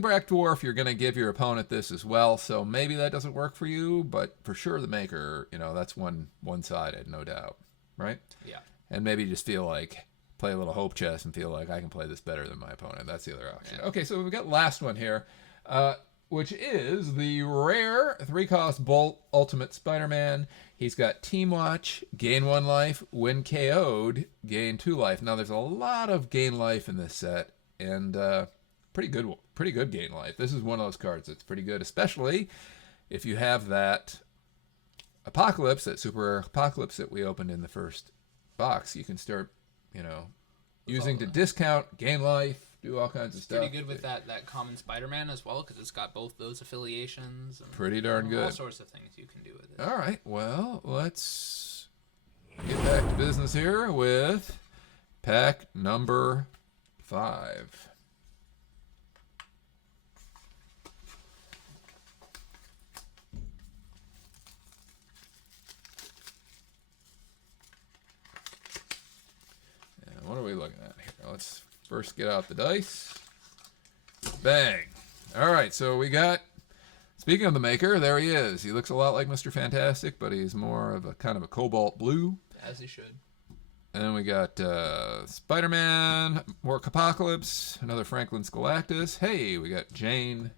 Black Dwarf, you're going to give your opponent this as well, so maybe that doesn't work for you, but for sure the Maker, that's one-sided, no doubt, right? Yeah. And maybe you just feel like play a little hope chess and feel like I can play this better than my opponent. That's the other option. Yeah. Okay, so we've got last one here, which is the rare 3-cost Bolt Ultimate Spider-Man. He's got Team Watch, gain 1 life, when KO'd, gain 2 life. Now there's a lot of gain life in this set, and pretty good gain life. This is one of those cards that's pretty good, especially if you have that Apocalypse, that super Apocalypse that we opened in the first box. You can start, using to discount, gain life, do all kinds of stuff. Pretty good with that common Spider-Man as well, because it's got both those affiliations. And, pretty darn good. All sorts of things you can do with it. All right, well, let's get back to business here with pack number 5. And what are we looking at here? Let's first get out the dice. Bang. All right, so we got, speaking of the maker, there he is. He looks a lot like Mr. Fantastic, but he's more of a kind of a cobalt blue. As he should. And then we got Spider-Man, more Apocalypse, another Franklin's Galactus. Hey, we got Jane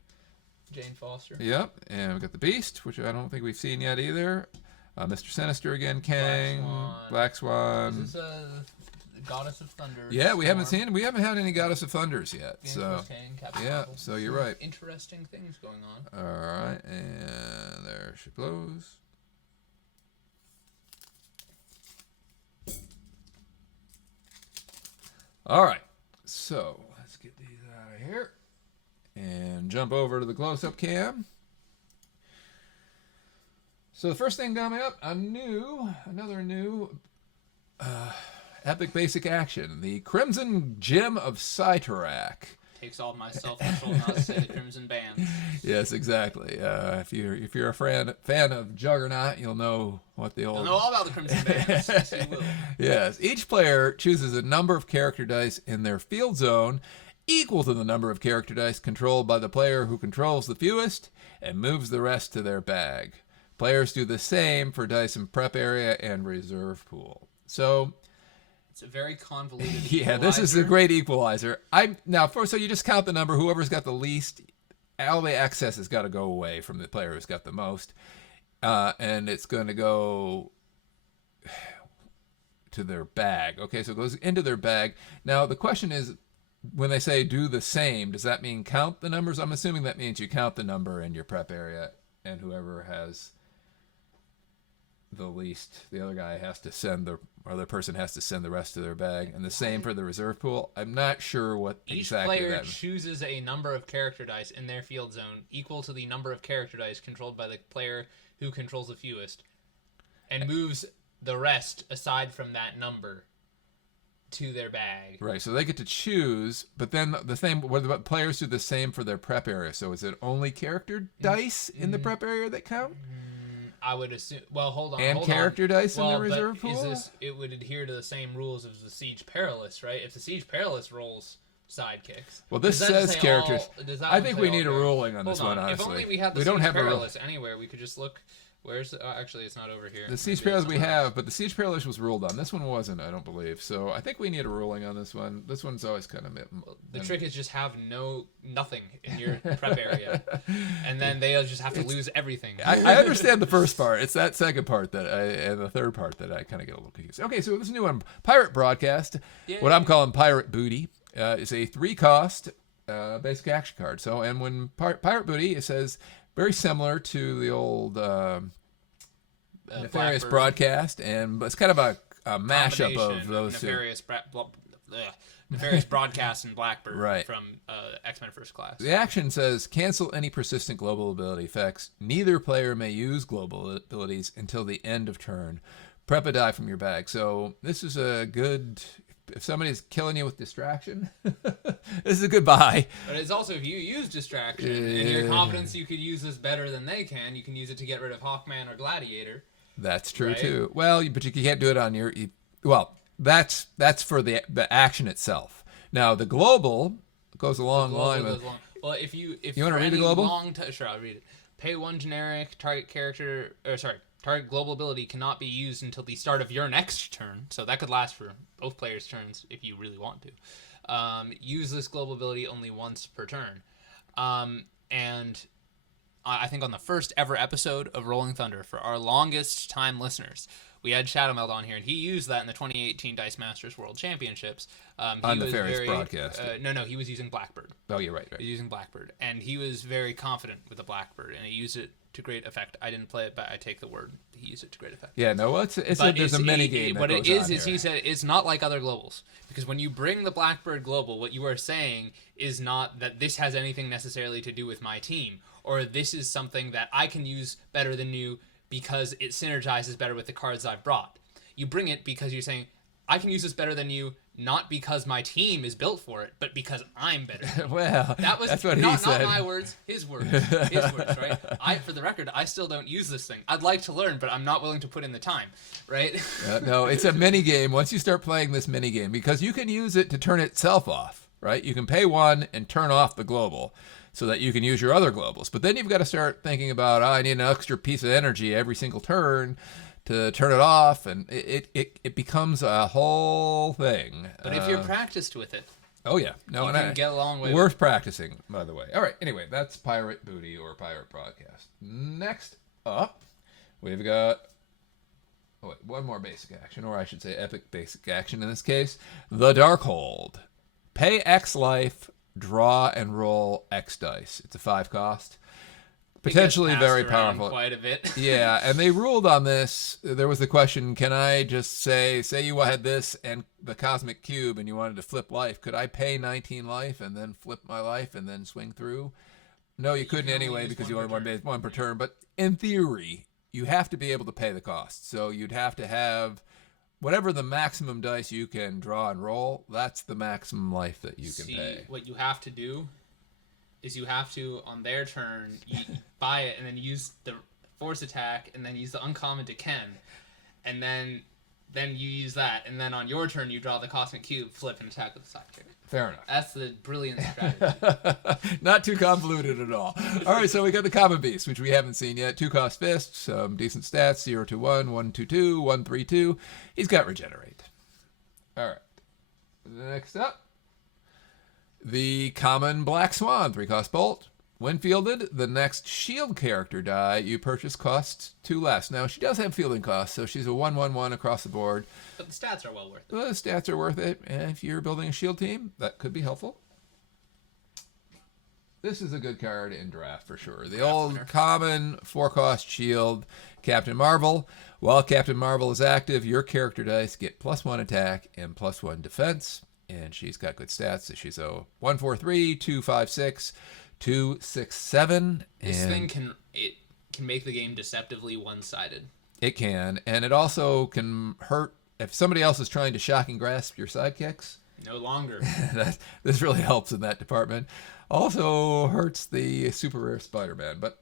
Foster. Yep, and we got the Beast, which I don't think we've seen yet either. Mr. Sinister again, Kang, Black Swan. This is Goddess of Thunder. Yeah, we haven't had any Goddess of Thunders yet. So Kang, yeah, so you're right. Interesting things going on. All right, and there she blows. All right, so let's get these out of here and jump over to the close-up cam. So the first thing coming up, another new epic basic action, the Crimson Gem of Cyttorak. Takes all my self-control not to say the Crimson Band. Yes, exactly. If you're a fan of Juggernaut, you'll know what the old. You'll know all about the Crimson Bands. Yes, you will. Yes, each player chooses a number of character dice in their field zone equal to the number of character dice controlled by the player who controls the fewest and moves the rest to their bag. Players do the same for dice in prep area and reserve pool. So. It's a very convoluted yeah, this is a great equalizer. So you just count the number. Whoever's got the least, all the excess has got to go away from the player who's got the most, and it's going to go to their bag. Okay, so it goes into their bag. Now the question is, when they say do the same, does that mean count the numbers? I'm assuming that means you count the number in your prep area, and whoever has the least, the other guy has to send the other person has to send the rest of their bag, and the same for the reserve pool. I'm not sure what exactly that means. Each player chooses a number of character dice in their field zone equal to the number of character dice controlled by the player who controls the fewest, and moves the rest aside from that number to their bag. Right, so they get to choose, but then the same. What about players do the same for their prep area? So is it only character dice in the prep area that count? I would assume. Well, hold on. And character dice in the reserve but pool? It would adhere to the same rules as the Siege Perilous, right? If the Siege Perilous rolls sidekicks. Well, this says characters. I think we need a ruling on this one, honestly. If only we had the Siege Perilous anywhere, we could just look. Where's actually, it's not over here. The Siege Perilous we have, but the Siege Perilous was ruled on. This one wasn't, I don't believe. So I think we need a ruling on this one. This one's always kind of... The trick is just have nothing in your prep area, and then they'll just have to lose everything. I understand the first part. It's that second part and the third part that I kind of get a little confused. Okay, so this new one, Pirate Broadcast, what I'm calling Pirate Booty, is a 3-cost basic action card. So, and when Pirate Booty, it says... Very similar to the old Nefarious Broadcast, but it's kind of a mashup of those two. Nefarious Broadcast and Blackbird right. from X-Men First Class. The action says, cancel any persistent global ability effects. Neither player may use global abilities until the end of turn. Prep a die from your bag. So this is a good... If somebody's killing you with distraction, this is a good buy. But it's also, if you use distraction and your confidence you could use this better than they can, you can use it to get rid of Hawkman or Gladiator. That's true, right? Too. Well, but you can't do it on your... Well, that's for the action itself. Now, the global goes a long line with... Well, if you want to read the global? Sure, I'll read it. Pay 1 generic target character... Target global ability cannot be used until the start of your next turn, so that could last for both players' turns if you really want to. Use this global ability only once per turn. And I think on the first ever episode of Rollin Thunder, for our longest time listeners, we had Shadowmeld on here, and he used that in the 2018 Dice Masters World Championships. On the Fairies broadcast. No, he was using Blackbird. Oh, you're right. He was using Blackbird, and he was very confident with the Blackbird, and he used it to great effect. I didn't play it, but I take the word. He used it to great effect. Yeah, no, there's a mini game. What it is he said it's not like other globals, because when you bring the Blackbird global, what you are saying is not that this has anything necessarily to do with my team, or this is something that I can use better than you because it synergizes better with the cards I've brought. You bring it because you're saying, I can use this better than you, not because my team is built for it, but because I'm better. Well, that's what he said. Not my words, his words. His words, right? For the record, I still don't use this thing. I'd like to learn, but I'm not willing to put in the time, right? No, it's a mini game. Once you start playing this mini game, because you can use it to turn itself off, right? You can pay one and turn off the global so that you can use your other globals. But then you've got to start thinking about, I need an extra piece of energy every single turn to turn it off, and it becomes a whole thing. But if you're practiced with it, oh yeah, no, you can get a long way. Worth practicing, by the way. All right, anyway, that's Pirate Booty or Pirate Broadcast. Next up, we've got one more basic action, or I should say epic basic action in this case, the Darkhold. Pay X life, draw and roll X dice. It's a 5 cost. Potentially very powerful. Quite a bit. Yeah, and they ruled on this. There was the question, can I just say you had this and the Cosmic Cube and you wanted to flip life, could I pay 19 life and then flip my life and then swing through? No, you couldn't anyway because you only one per turn. But in theory, you have to be able to pay the cost. So you'd have to have whatever the maximum dice you can draw and roll, that's the maximum life that you can pay. What you have to do is you have to, on their turn, you buy it and then use the force attack and then use the uncommon to Ken. And then you use that. And then on your turn, you draw the Cosmic Cube, flip, and attack with the sidekick. Fair enough. That's the brilliant strategy. Not too convoluted at all. All right, so we got the Common Beast, which we haven't seen yet. 2-cost fist, some decent stats, 0-1, 1-2-2, 1-3-2. He's got Regenerate. All right. Next up, the Common Black Swan, 3-cost bolt. When fielded, the next shield character die you purchase costs 2 less. Now, she does have fielding costs, so she's a 1-1-1 across the board. But the stats are well worth it. The stats are worth it, and if you're building a shield team, that could be helpful. This is a good card in draft for sure. The old common 4-cost shield, Captain Marvel. While Captain Marvel is active, your character dice get +1 attack and +1 defense, and she's got good stats. So she's a 1-4-3, 2-5-6, 2-6-7. This thing can make the game deceptively one-sided. It can, and it also can hurt if somebody else is trying to shocking grasp your sidekicks. No longer. This really helps in that department. Also hurts the super rare Spider-Man, but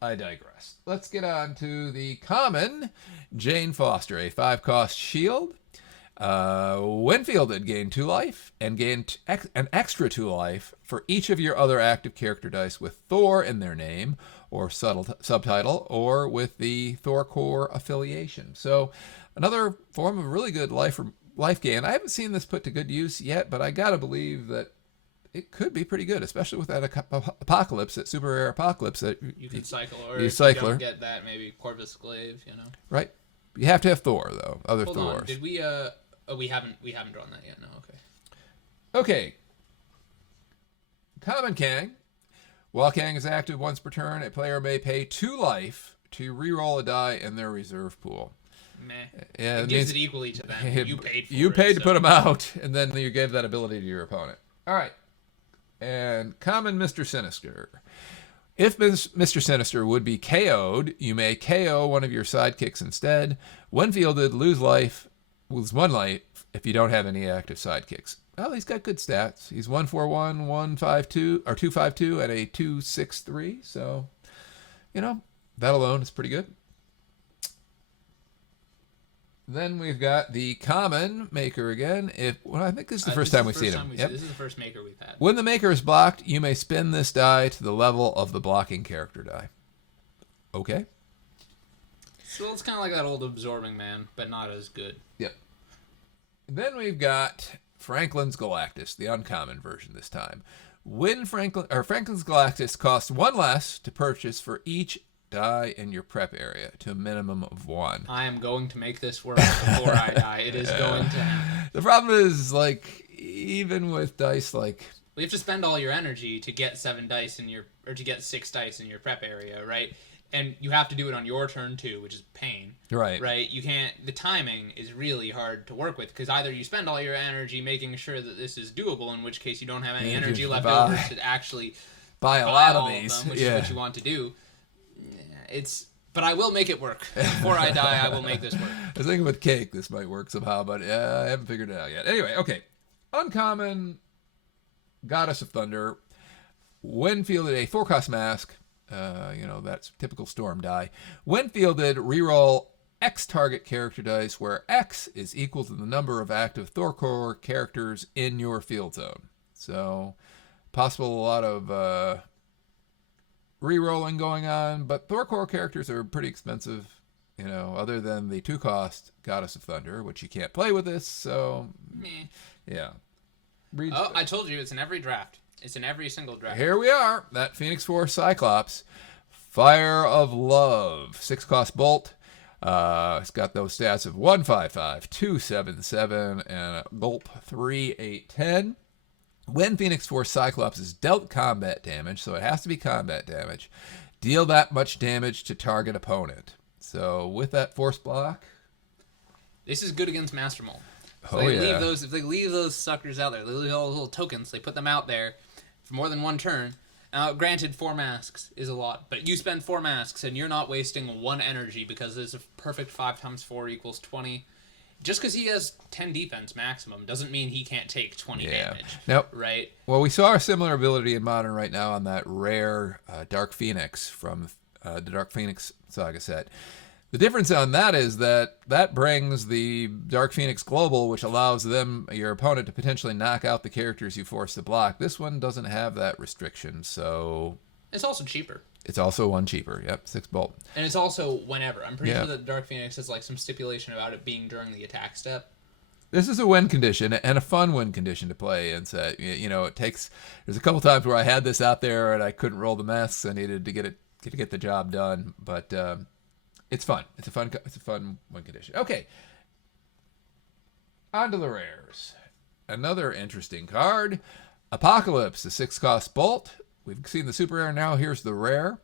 I digress. Let's get on to the common Jane Foster, a 5-cost shield. When fielded, gain 2 life and gain an extra 2 life for each of your other active character dice with Thor in their name or subtitle, or with the Thor Core affiliation. So another form of really good life gain. I haven't seen this put to good use yet, but I gotta believe that it could be pretty good, especially with that Apocalypse, that super rare Apocalypse that you can cycle, or you if you don't get that, maybe Corvus Glaive, Right. You have to have Thor though. Other Hold Thors. On. Did we? Oh, we haven't drawn that yet. No. Okay. Okay. Common Kang. While Kang is active once per turn, a player may pay 2 life to reroll a die in their reserve pool. Meh. Yeah, it gives it equally to them. You paid for it. You paid to put them out, and then you gave that ability to your opponent. All right. And Common Mr. Sinister. If Mr. Sinister would be KO'd, you may KO one of your sidekicks instead. When fielded, lose 1 life if you don't have any active sidekicks. Well, he's got good stats. He's 1-4-1, 1-5-2, or 2-5-2, and a 2-6-3. So, that alone is pretty good. Then we've got the common maker again. I think this is the first time we've seen him. This is the first maker we've had. When the maker is blocked, you may spin this die to the level of the blocking character die. Okay. So it's kind of like that old Absorbing Man, but not as good. Yep. Then we've got Franklin's Galactus, the uncommon version this time. When Franklin's Galactus costs 1 less to purchase for each die in your prep area to a minimum of 1. I am going to make this work before I die. It is going to happen. The problem is, like, even with dice, like... We have to spend all your energy to get 7 dice in your... Or to get 6 dice in your prep area, right? And you have to do it on your turn, too, which is pain. Right. Right? You can't... The timing is really hard to work with, because either you spend all your energy making sure that this is doable, in which case you don't have any energy left over to actually... Buy a lot of all these. Them, which is what you want to do. But I will make it work. Before I die, I will make this work. I was thinking with cake, this might work somehow, but I haven't figured it out yet. Anyway, okay. Uncommon Goddess of Thunder. When fielded, a 4-cost mask. That's typical storm die. When fielded, reroll X target character dice, where X is equal to the number of active Thorcore characters in your field zone. So, possible a lot of re-rolling going on, but Thorcore characters are pretty expensive, other than the 2-cost Goddess of Thunder, which you can't play with this, so... Meh. Yeah. I told you, it's in every draft. It's in every single draft. Here we are, that Phoenix Force Cyclops. Fire of Love, 6-cost bolt. It's got those stats of 155, 277, and a gulp 3, 8, 10. When Phoenix Force Cyclops is dealt combat damage, so it has to be combat damage, deal that much damage to target opponent. So with that force block... This is good against Master Mold. So if they leave those suckers out there, they leave all those little tokens, they put them out there for more than one turn. Now, granted, 4 masks is a lot, but you spend 4 masks and you're not wasting 1 energy because there's a perfect 5 times 4 equals 20. Just because he has 10 defense maximum doesn't mean he can't take 20 damage. Nope. Right? Well, we saw a similar ability in Modern right now on that rare Dark Phoenix from the Dark Phoenix Saga set. The difference on that is that brings the Dark Phoenix Global, which allows your opponent to potentially knock out the characters you force to block. This one doesn't have that restriction, so... It's also cheaper. It's also 1 cheaper, yep, 6 bolt. And it's also whenever. I'm pretty sure that Dark Phoenix has like some stipulation about it being during the attack step. This is a win condition, and a fun win condition to play. And so, it takes... There's a couple times where I had this out there and I couldn't roll the masks. I needed to get the job done, but... It's fun. It's a fun win condition. Okay. On to the rares. Another interesting card. Apocalypse, the 6-cost bolt. We've seen the super rare, now here's the rare.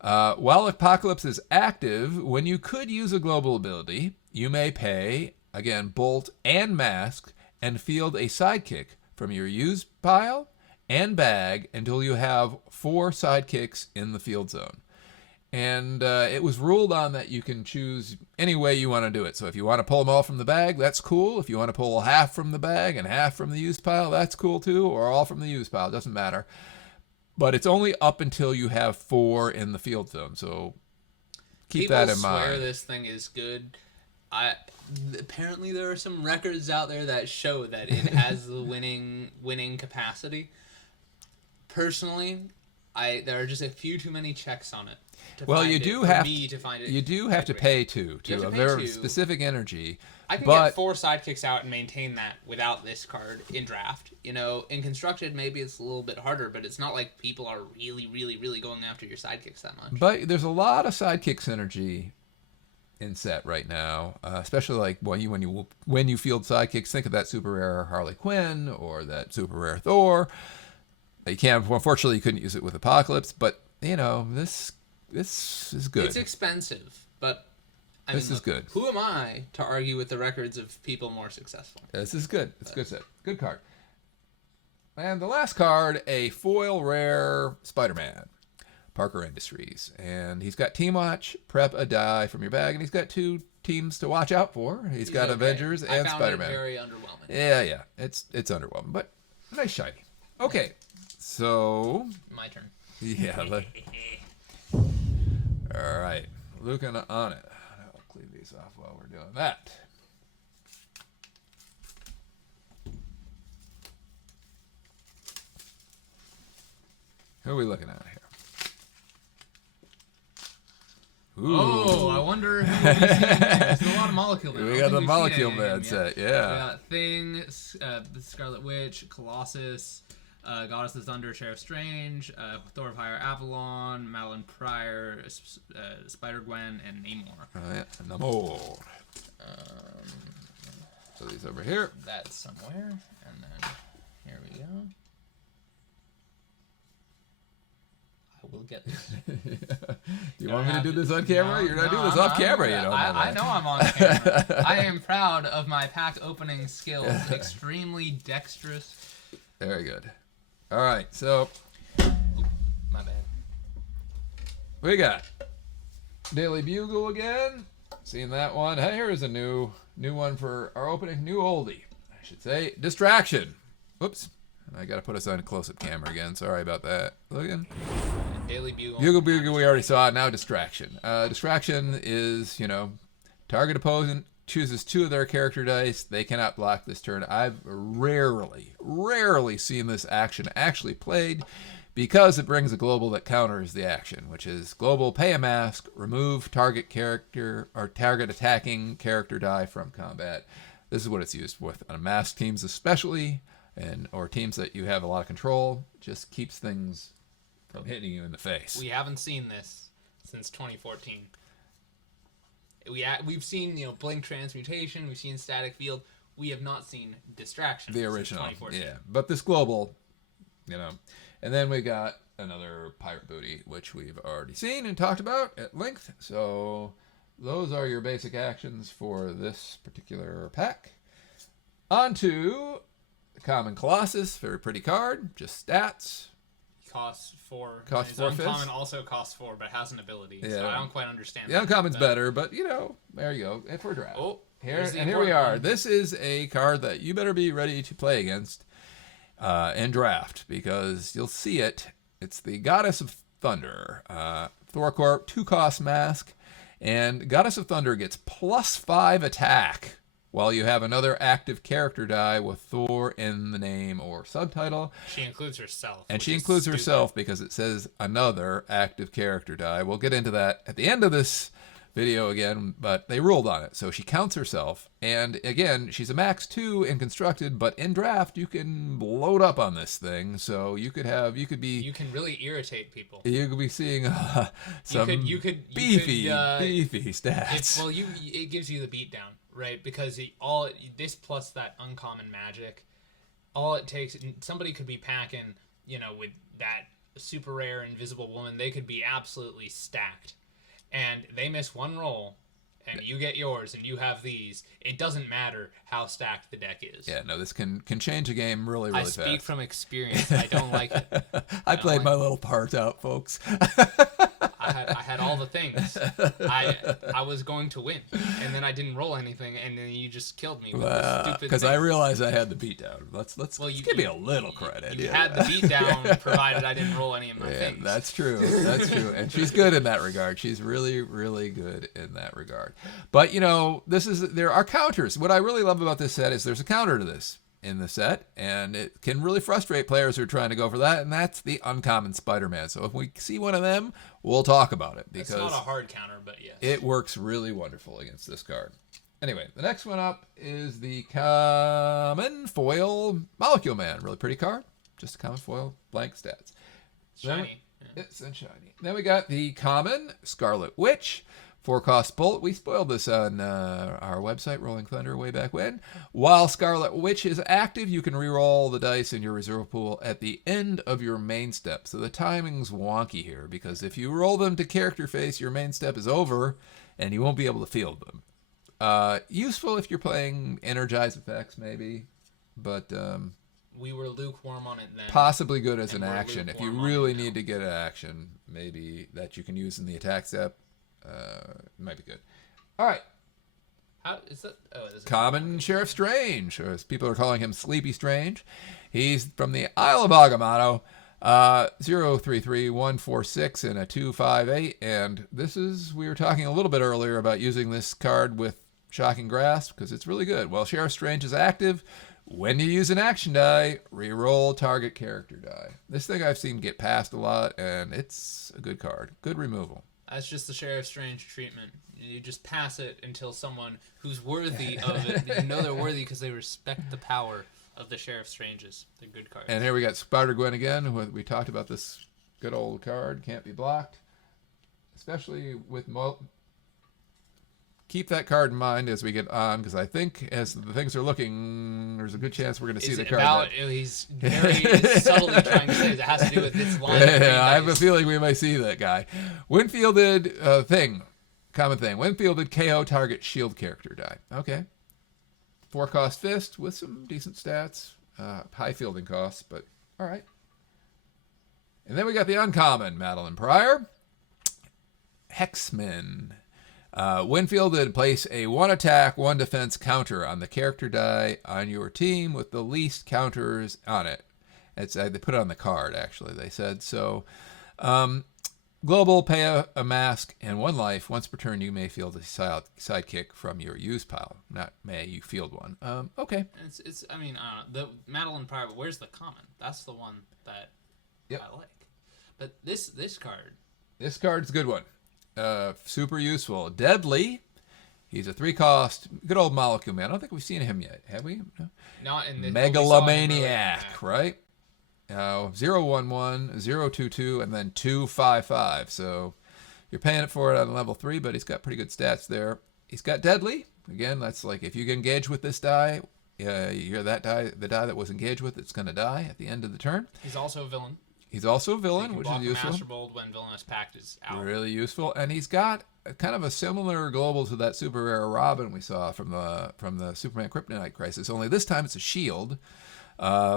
While Apocalypse is active, when you could use a global ability, you may pay, again, bolt and mask, and field a sidekick from your used pile and bag until you have 4 sidekicks in the field zone. And it was ruled on that you can choose any way you want to do it. So if you want to pull them all from the bag, that's cool. If you want to pull half from the bag and half from the used pile, that's cool too. Or all from the used pile, doesn't matter. But it's only up until you have 4 in the field zone. So keep that in mind. People swear this thing is good. Apparently there are some records out there that show that it has the winning capacity. Personally, there are just a few too many checks on it. You do have to pay to a very specific energy. I can get 4 sidekicks out and maintain that without this card in draft. In constructed, maybe it's a little bit harder, but it's not like people are really, really, really going after your sidekicks that much. But there's a lot of sidekick synergy in set right now, especially like when you field sidekicks. Think of that super rare Harley Quinn or that super rare Thor. Unfortunately, you couldn't use it with Apocalypse, but this is good. It's expensive, but this is good. Who am I to argue with the records of people more successful? This is good. It's a good set. Good card. And the last card, a foil rare Spider-Man, Parker Industries. And he's got Team Watch, prep a die from your bag, and he's got 2 teams to watch out for. He's got okay. Avengers and Spider-Man. It very underwhelming. Yeah. It's underwhelming, but nice shiny. Okay, so... My turn. Yeah. All right, looking on it. I'll clean these off while we're doing that. Who are we looking at here? Ooh. Oh, I wonder who we've seen. There's a lot of Molecule Man. We got the Molecule Man set, yeah. We got Thing, the Scarlet Witch, Colossus, Goddess of Thunder, Sheriff Strange, Thor of Higher Avalon, Madeline Pryor, Spider-Gwen, and Namor. Oh, yeah. Namor. So these over here. That's somewhere. And then here we go. I will get this. Do you want me to do this on camera? No, You're not doing this I'm off camera, you know. I know I'm on camera. I am proud of my pack opening skills. Extremely dexterous. Very good. All right, so My bad. we got Daily Bugle again. Seen that one. Hey, here's a new one for our opening. New oldie, I should say. Distraction. Whoops. I got to put us on close-up camera again. Sorry about that. Logan. Daily Bugle. Bugle, we already saw. Now Distraction. Distraction is, target opponent chooses 2 of their character dice. They cannot block this turn. I've rarely seen this action actually played because it brings a global that counters the action, which is global, pay a mask, remove target character or target attacking character die from combat. This is what it's used with on masked teams especially, or teams that you have a lot of control. Just keeps things from hitting you in the face. We haven't seen this since 2014. We've seen blink transmutation. We've seen static field. We have not seen distraction. The original, since 2014. yeah. But this global, and then we got another pirate booty, which we've already seen and talked about at length. So those are your basic actions for this particular pack. On to the Common Colossus. Very pretty card. Just stats. Costs 4. Costs His 4 uncommon fists. also costs 4, but has an ability. Yeah. So I don't quite understand. The uncommon's better, but there you go. If we're draft. Oh, Here the we are. important one. This is a card that you better be ready to play against in draft because you'll see it. It's the Goddess of Thunder. Thor Corp, 2-cost mask, and Goddess of Thunder gets +5 attack while you have another active character die with Thor in the name or subtitle. She includes herself. And which she is includes stupid. herself because it says another active character die. We'll get into that at the end of this video again, but they ruled on it. So she counts herself. And again, she's a max 2 in constructed, but in draft, you can load up on this thing. So you could You can really irritate people. you could be seeing some beefy stats. It gives you the beatdown, right? Because this plus that uncommon magic, all it takes, somebody could be packing, with that super rare invisible woman, they could be absolutely stacked. And they miss one roll, and you get yours, and you have these. It doesn't matter how stacked the deck is. Yeah, no, this can change a game really, really fast. I speak from experience. I don't like it. I played my little part out, folks. I had all the things. I was going to win, and then I didn't roll anything, and then you just killed me with this stupid because thing. I realized I had the beatdown. Let's give me a little credit. You had the beatdown, provided I didn't roll any of my things. That's true. That's true. And she's good in that regard. She's really, really good in that regard. But there are counters. What I really love about this set is there's a counter to this in the set, and it can really frustrate players who are trying to go for that, and that's the uncommon Spider-Man. So if we see one of them, we'll talk about it because it's not a hard counter, but yes, it works really wonderful against this card. Anyway, the next one up is the common foil Molecule Man. Really pretty card. Just a common foil, blank stats. Shiny. It's and shiny. Then we got the common Scarlet Witch. 4-cost bullet. We spoiled this on our website, Rolling Thunder, way back when. While Scarlet Witch is active, you can reroll the dice in your reserve pool at the end of your main step. So the timing's wonky here, because if you roll them to character face, your main step is over, and you won't be able to field them. Useful if you're playing Energize effects, maybe, but we were lukewarm on it then. Possibly good as an action. If you really need to get an action, maybe that you can use in the attack step. Might be good. All right. How is that? Oh, it is Common Sheriff Strange, or as people are calling him, Sleepy Strange. He's from the Isle of Agamotto. 033146 and a 258. And this is, we were talking a little bit earlier about using this card with Shocking Grasp because it's really good. Well, Sheriff Strange is active. When you use an action die, reroll target character die. This thing I've seen get passed a lot, and it's a good card. Good removal. That's just the Sheriff Strange treatment. You just pass it until someone who's worthy of it, they're worthy because they respect the power, of the Sheriff Stranges. They're good cards. And here we got Spider-Gwen again. We talked about this good old card. Can't be blocked. Especially with... Keep that card in mind as we get on, because I think as the things are looking, there's a good chance we're going to see the card. He's very subtly trying to say it has to do with this line. Yeah, I have a feeling we might see that guy. Winfielded common thing. Winfielded KO target shield character die. Okay. 4-cost fist with some decent stats. High fielding costs, but all right. And then we got the uncommon Madeline Pryor. Hexman. Winfielded, place a 1-attack, 1-defense counter on the character die on your team with the least counters on it. They put it on the card, actually, they said. So, global, pay a mask and 1 life. Once per turn, you may field a sidekick from your use pile. Not may, you field one. Okay. The Madeline Pryor, where's the common? That's the one that I like. But this card. This card's a good one. Super useful. Deadly. He's a 3-cost, good old molecule man. I don't think we've seen him yet, have we? No. Not in the Megalomaniac, right? 0/11, 0/22, and then 2/5/5. So you're paying it for it on level 3, but he's got pretty good stats there. He's got Deadly. Again, that's like if you get engaged with this die, you're that die, the die that was engaged with, it's going to die at the end of the turn. He's also a villain. He's also a villain, which is useful. Master Bold when Villainous Pact is out. Really useful, and he's got kind of a similar global to that super rare Robin we saw from the Superman Kryptonite Crisis. Only this time it's a shield,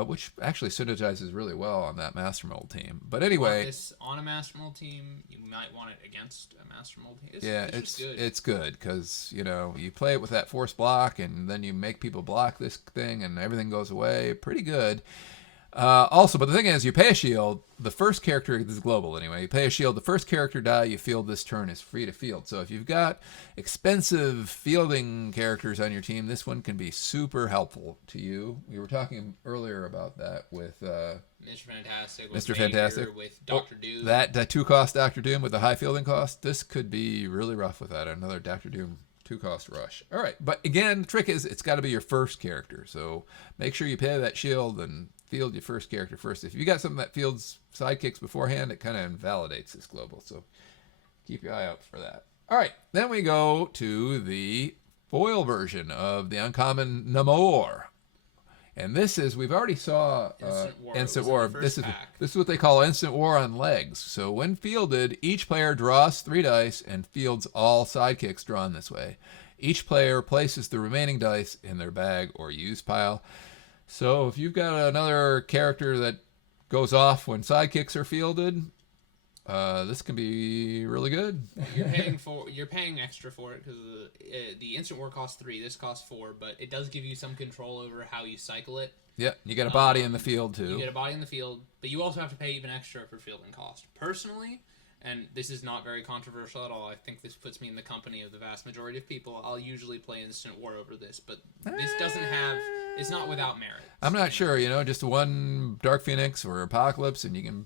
which actually synergizes really well on that Master Mold team. But anyway, this on a Master Mold team, you might want it against a Master Mold team. It's good because you play it with that force block, and then you make people block this thing, and everything goes away. Pretty good. Also, but the thing is, you pay a shield. The first character, this is global anyway, you pay a shield. The first character die you field this turn is free to field. So if you've got expensive fielding characters on your team, this one can be super helpful to you. We were talking earlier about that with Mr. Fantastic, with Mr. Fantastic, with Dr. Doom. That 2-cost Dr. Doom with the high fielding cost. This could be really rough with that. Another Dr. Doom 2-cost rush. All right, but again, the trick is it's got to be your first character. So make sure you pay that shield and field your first character first. If you got something that fields sidekicks beforehand, it kind of invalidates this global. So keep your eye out for that. All right, then we go to the foil version of the uncommon Namor. And this is, we've already saw Instant War. This is what they call Instant War on legs. So when fielded, each player draws 3 dice and fields all sidekicks drawn this way. Each player places the remaining dice in their bag or use pile. So if you've got another character that goes off when sidekicks are fielded, this can be really good. You're paying extra for it because the Instant War costs 3. This costs 4, but it does give you some control over how you cycle it. Yeah, you get a body in the field too. You get a body in the field, but you also have to pay even extra for fielding cost. Personally, and this is not very controversial at all, I think this puts me in the company of the vast majority of people. I'll usually play Instant War over this, but this doesn't have. It's not without merit. I'm not sure. Just one Dark Phoenix or Apocalypse, and you can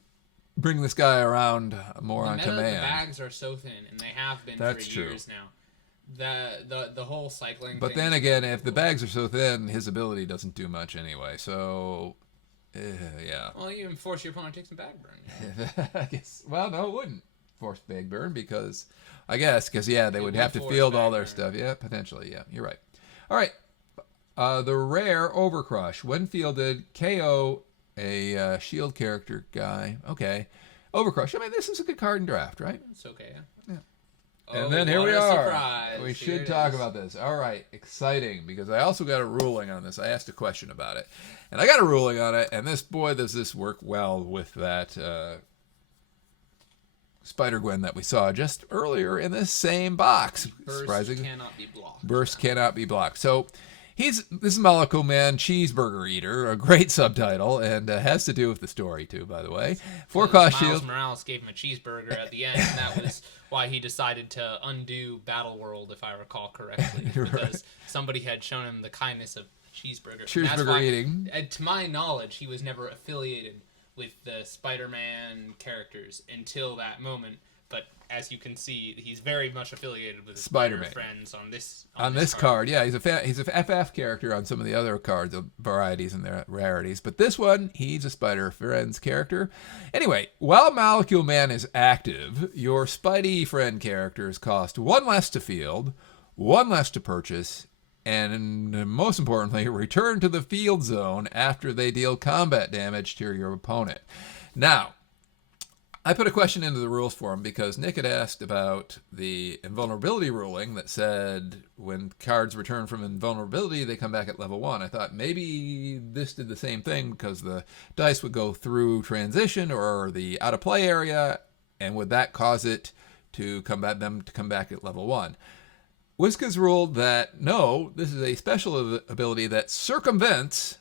bring this guy around more on command. The bags are so thin, and they have been for years now. The whole cycling. But then again, if the bags are so thin, his ability doesn't do much anyway. So, yeah. Well, you can force your opponent to take some bag burn. I guess. Well, no, it wouldn't force bag burn because they would have to field all their stuff. Yeah, potentially. Yeah, you're right. All right. The rare Overcrush. When fielded, KO a shield character guy. Okay. Overcrush. I mean, this is a good card in draft, right? It's okay, yeah. And then here we are. Surprise. We should talk about this. All right. Exciting, because I also got a ruling on this. I asked a question about it, and I got a ruling on it, and does this work well with that Spider-Gwen that we saw just earlier in this same box. Burst cannot be blocked. Burst cannot be blocked. So this is Molecule Man Cheeseburger Eater, a great subtitle, and has to do with the story too, by the way. 4-cost shield. Miles Morales gave him a cheeseburger at the end, and that was why he decided to undo Battle World, if I recall correctly, because somebody had shown him the kindness of cheeseburger. Cheeseburger eating. To my knowledge, he was never affiliated with the Spider-Man characters until that moment. but as you can see, he's very much affiliated with his Spider-Man friends on this card. Yeah, he's a FF character on some of the other cards, varieties and their rarities. But this one, he's a Spider-Friends character. Anyway, while Molecule Man is active, your Spidey friend characters cost 1 less to field, 1 less to purchase, and most importantly, return to the field zone after they deal combat damage to your opponent. Now, I put a question into the rules forum because Nick had asked about the invulnerability ruling that said when cards return from invulnerability, they come back at level 1. I thought maybe this did the same thing because the dice would go through transition or the out of play area, and would that cause it to come back at level 1? Wizkids ruled that no, this is a special ability that circumvents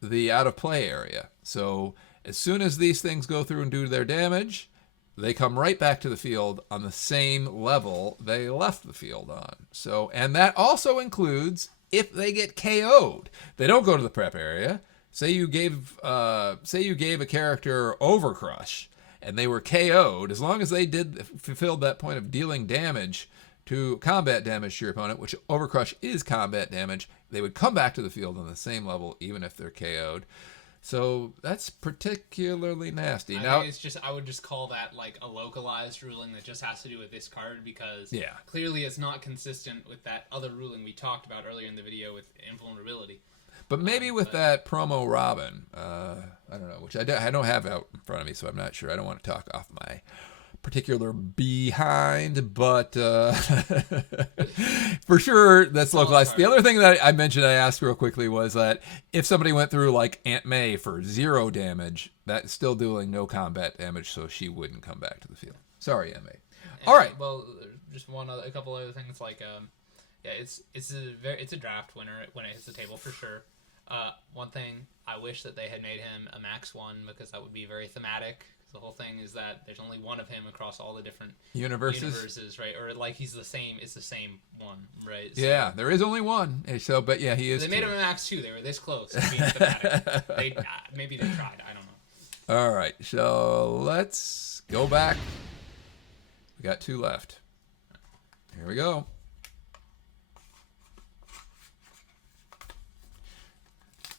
the out of play area. So as soon as these things go through and do their damage, they come right back to the field on the same level they left the field on. So, and that also includes if they get KO'd. They don't go to the prep area. Say you gave a character Overcrush and they were KO'd. As long as they fulfilled that point of dealing damage to combat damage to your opponent, which Overcrush is combat damage, they would come back to the field on the same level even if they're KO'd. So that's particularly nasty. I would just call that like a localized ruling that just has to do with this card because clearly it's not consistent with that other ruling we talked about earlier in the video with invulnerability. But maybe with that promo Robin, I don't know, which I don't have out in front of me, so I'm not sure. I don't want to talk off my particular behind, but for sure that's localized. The other thing that I mentioned, I asked real quickly, was that if somebody went through like Aunt May for 0 damage, that's still doing no combat damage, so she wouldn't come back to the field. Sorry, Aunt May. All right. Well, just a couple other things like it's a draft winner when it hits the table for sure. One thing, I wish that they had made him a max 1 because that would be very thematic. The whole thing is that there's only one of him across all the different universes, right? Or like he's the same. It's the same one, right? So, yeah, there is only one. So, but yeah, he is. They made him a max 2. They were this close to being thematic. Maybe they tried. I don't know. All right, so let's go back. We got 2 left. Here we go.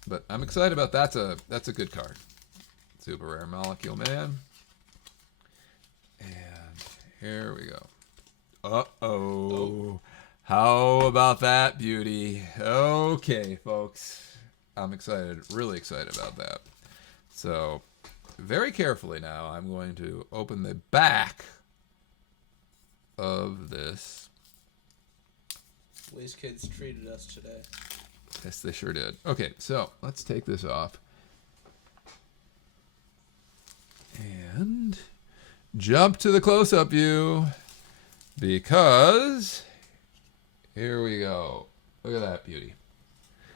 But I'm excited about that's a good card. Super Rare Molecule Man. And here we go. Uh-oh. How about that beauty? Okay, folks. I'm excited, really excited about that. So, very carefully now, I'm going to open the back of this. WizKids treated us today. Yes, they sure did. Okay, so let's take this off. And jump to the close-up view because here we go. Look at that beauty.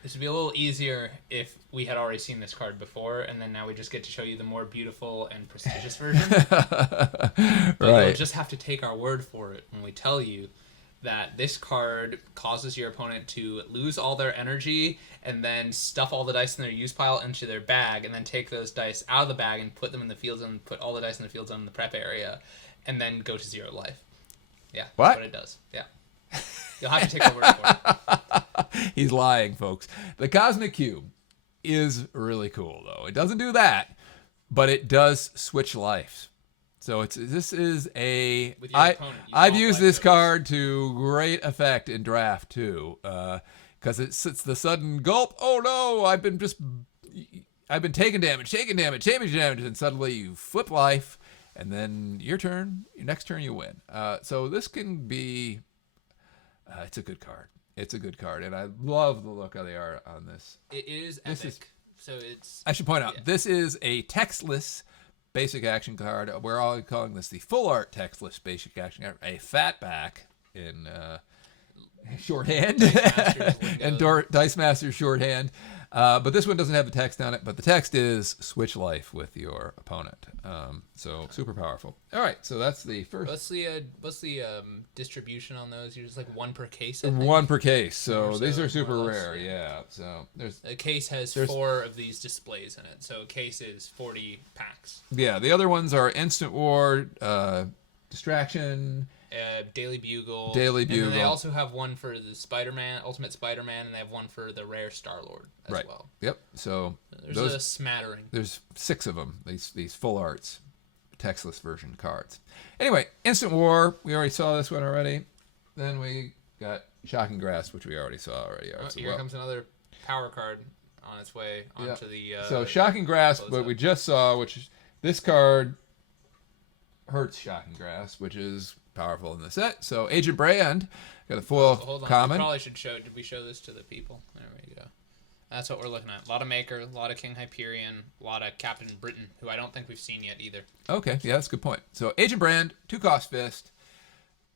This would be a little easier if we had already seen this card before, and then now we just get to show you the more beautiful and prestigious version. But you'll just have to take our word for it when we tell you that this card causes your opponent to lose all their energy and then stuff all the dice in their use pile into their bag and then take those dice out of the bag and put them in the field zone, put all the dice in the field zone in the prep area, and then go to 0 life. Yeah, what? That's what it does. Yeah. You'll have to take our word for it. He's lying, folks. The Cosmic Cube is really cool, though. It doesn't do that, but it does switch life. So this is a. I've used this card to great effect in draft too, because it's the sudden gulp. Oh no! I've been taking damage, and suddenly you flip life, and then your next turn you win. So this can be. It's a good card. It's a good card, and I love the look of the art on this. It is epic. So it's. I should point out this is a textless basic action card. We're all calling this the full art textless basic action card, a fatback in shorthand, and Dice Masters shorthand. But this one doesn't have the text on it, but the text is switch life with your opponent. So super powerful. All right, so that's the first. What's the distribution on those? You're just like 1 per case. One per case. So these are super rare. Yeah. So there's a case has 4 of these displays in it. So a case is 40 packs. Yeah. The other ones are Instant War, Distraction. Daily Bugle. Daily And Bugle. then they also have one for the Spider-Man, Ultimate Spider-Man, and they have one for the rare Star-Lord as well. Yep. So there's a smattering. There's 6 of them. These full arts, textless version cards. Anyway, Instant War. We already saw this one already. Then we got Shocking Grasp, which we already saw already. Here comes another power card on its way onto the. So Shocking Grasp, what we just saw, which is this card hurts Shocking Grasp, which is powerful in the set. So Agent Brand got a foil hold on. common. We probably should show. Did we show this to the people? There we go. That's what we're looking at. A lot of Maker, a lot of King Hyperion, a lot of Captain Britain, who I don't think we've seen yet either. Okay, yeah, that's a good point. So Agent Brand, 2-cost fist,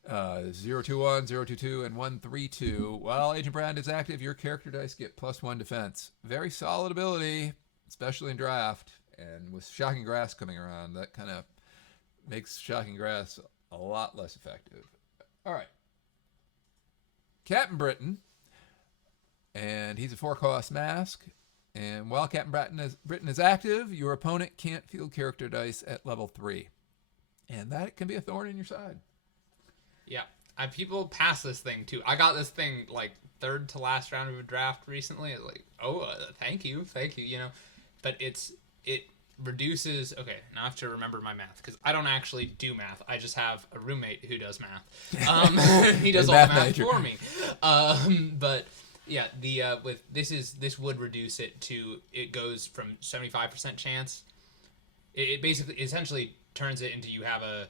021, 022, and 132. While Agent Brand is active, your character dice get +1 defense. Very solid ability, especially in draft. And with Shocking Grass coming around, that kind of makes Shocking Grass a lot less effective. All right. Captain Britain. And he's a 4-cost mask. And while Captain Britain is active, your opponent can't field character dice at level 3. And that can be a thorn in your side. Yeah. People pass this thing, too. I got this thing, like, third to last round of a draft recently. Like, thank you, you know. But it reduces... Okay, now I have to remember my math, because I don't actually do math. I just have a roommate who does math. He does all the math for me. But... Yeah, this would reduce it to, it goes from 75% chance. It basically essentially turns it into you have a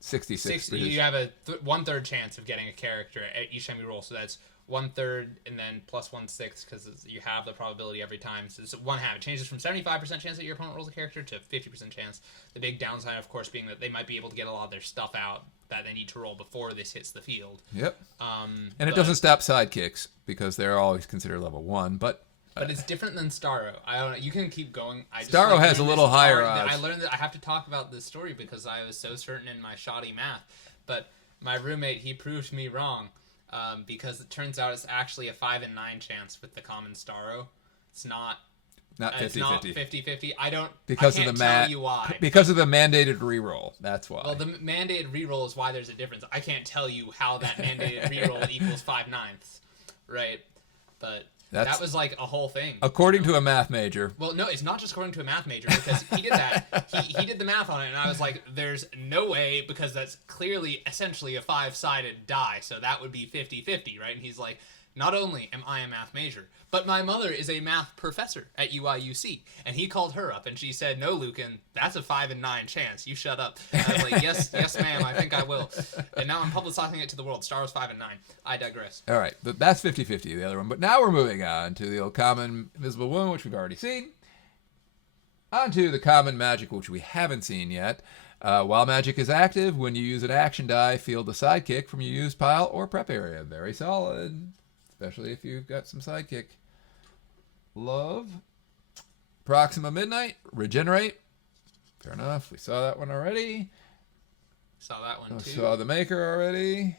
66. You have a 1/3 chance of getting a character at each time you roll. So that's 1/3 and then plus 1/6 because you have the probability every time. So it's 1/2. It changes from 75% chance that your opponent rolls a character to 50% chance. The big downside, of course, being that they might be able to get a lot of their stuff out that they need to roll before this hits the field. Yep. And it doesn't stop sidekicks because they're always considered level 1, but it's different than Starro. I don't know. You can keep going. Starro has a little higher odds. I learned that I have to talk about this story because I was so certain in my shoddy math. But my roommate, he proved me wrong because it turns out it's actually a 5 in 9 chance with the common Starro. It's not 50-50. It's not 50-50. I can't tell you why. Because of the mandated reroll. That's why. Well, the mandated reroll is why there's a difference. I can't tell you how that mandated reroll equals 5/9, right? But that was like a whole thing. According to a math major. Well, no, it's not just according to a math major because he did that. He did the math on it, and I was like, there's no way because that's clearly essentially a 5-sided die, so that would be 50-50, right? And he's like, not only am I a math major, but my mother is a math professor at UIUC. And he called her up, and she said, no, Lucan, that's a 5 in 9 chance. You shut up. And I was like, yes, ma'am, I think I will. And now I'm publicizing it to the world. Star Wars 5 in 9. I digress. All right, but that's 50-50, the other one. But now we're moving on to the old common Invisible Wound, which we've already seen. On to the common magic, which we haven't seen yet. While magic is active, when you use an action die, field a sidekick from your used pile or prep area. Very solid. Especially if you've got some sidekick love. Proxima Midnight, Regenerate. Fair enough. We saw that one already. Saw that one too. Saw the Maker already.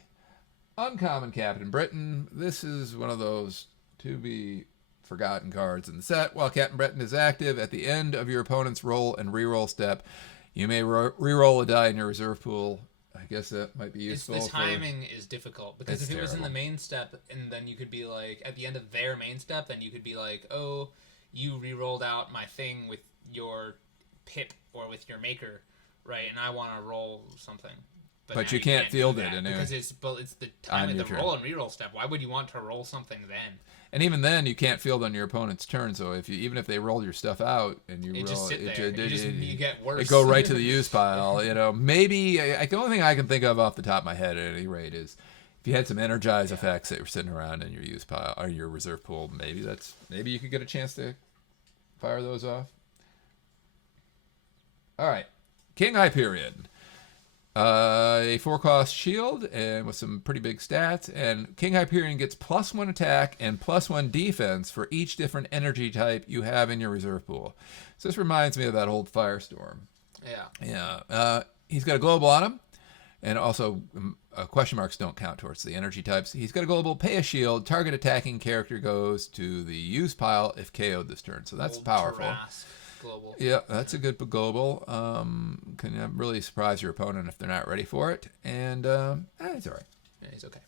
Uncommon Captain Britain. This is one of those to be forgotten cards in the set. While Captain Britain is active, at the end of your opponent's roll and reroll step, you may reroll a die in your reserve pool. I guess that might be useful. The timing is difficult because if it was in the main step, and then you could be like, at the end of their main step, then you could be like, oh, you re-rolled out my thing with your pip or with your Maker, right? And I want to roll something. But you can't field it anyway. Because it's the time of the roll and re-roll step. Why would you want to roll something then? And even then, you can't field on your opponent's turn. So even if they roll your stuff out and you roll, just sit there. You get worse. It go right to the use pile. Maybe the only thing I can think of off the top of my head at any rate is if you had some energize effects that were sitting around in your use pile or your reserve pool. Maybe you could get a chance to fire those off. All right, King Hyperion. A 4-cost shield and with some pretty big stats, and King Hyperion gets +1 attack and +1 defense for each different energy type you have in your reserve pool. So this reminds me of that old Firestorm. Yeah. He's got a global on him, and also question marks don't count towards the energy types. He's got a global, pay a shield, target attacking character goes to the use pile if KO'd this turn. So that's old powerful. Tarrasque global. Yeah, that's a good global. Can really surprise your opponent if they're not ready for it. And it's all right. Yeah, he's okay.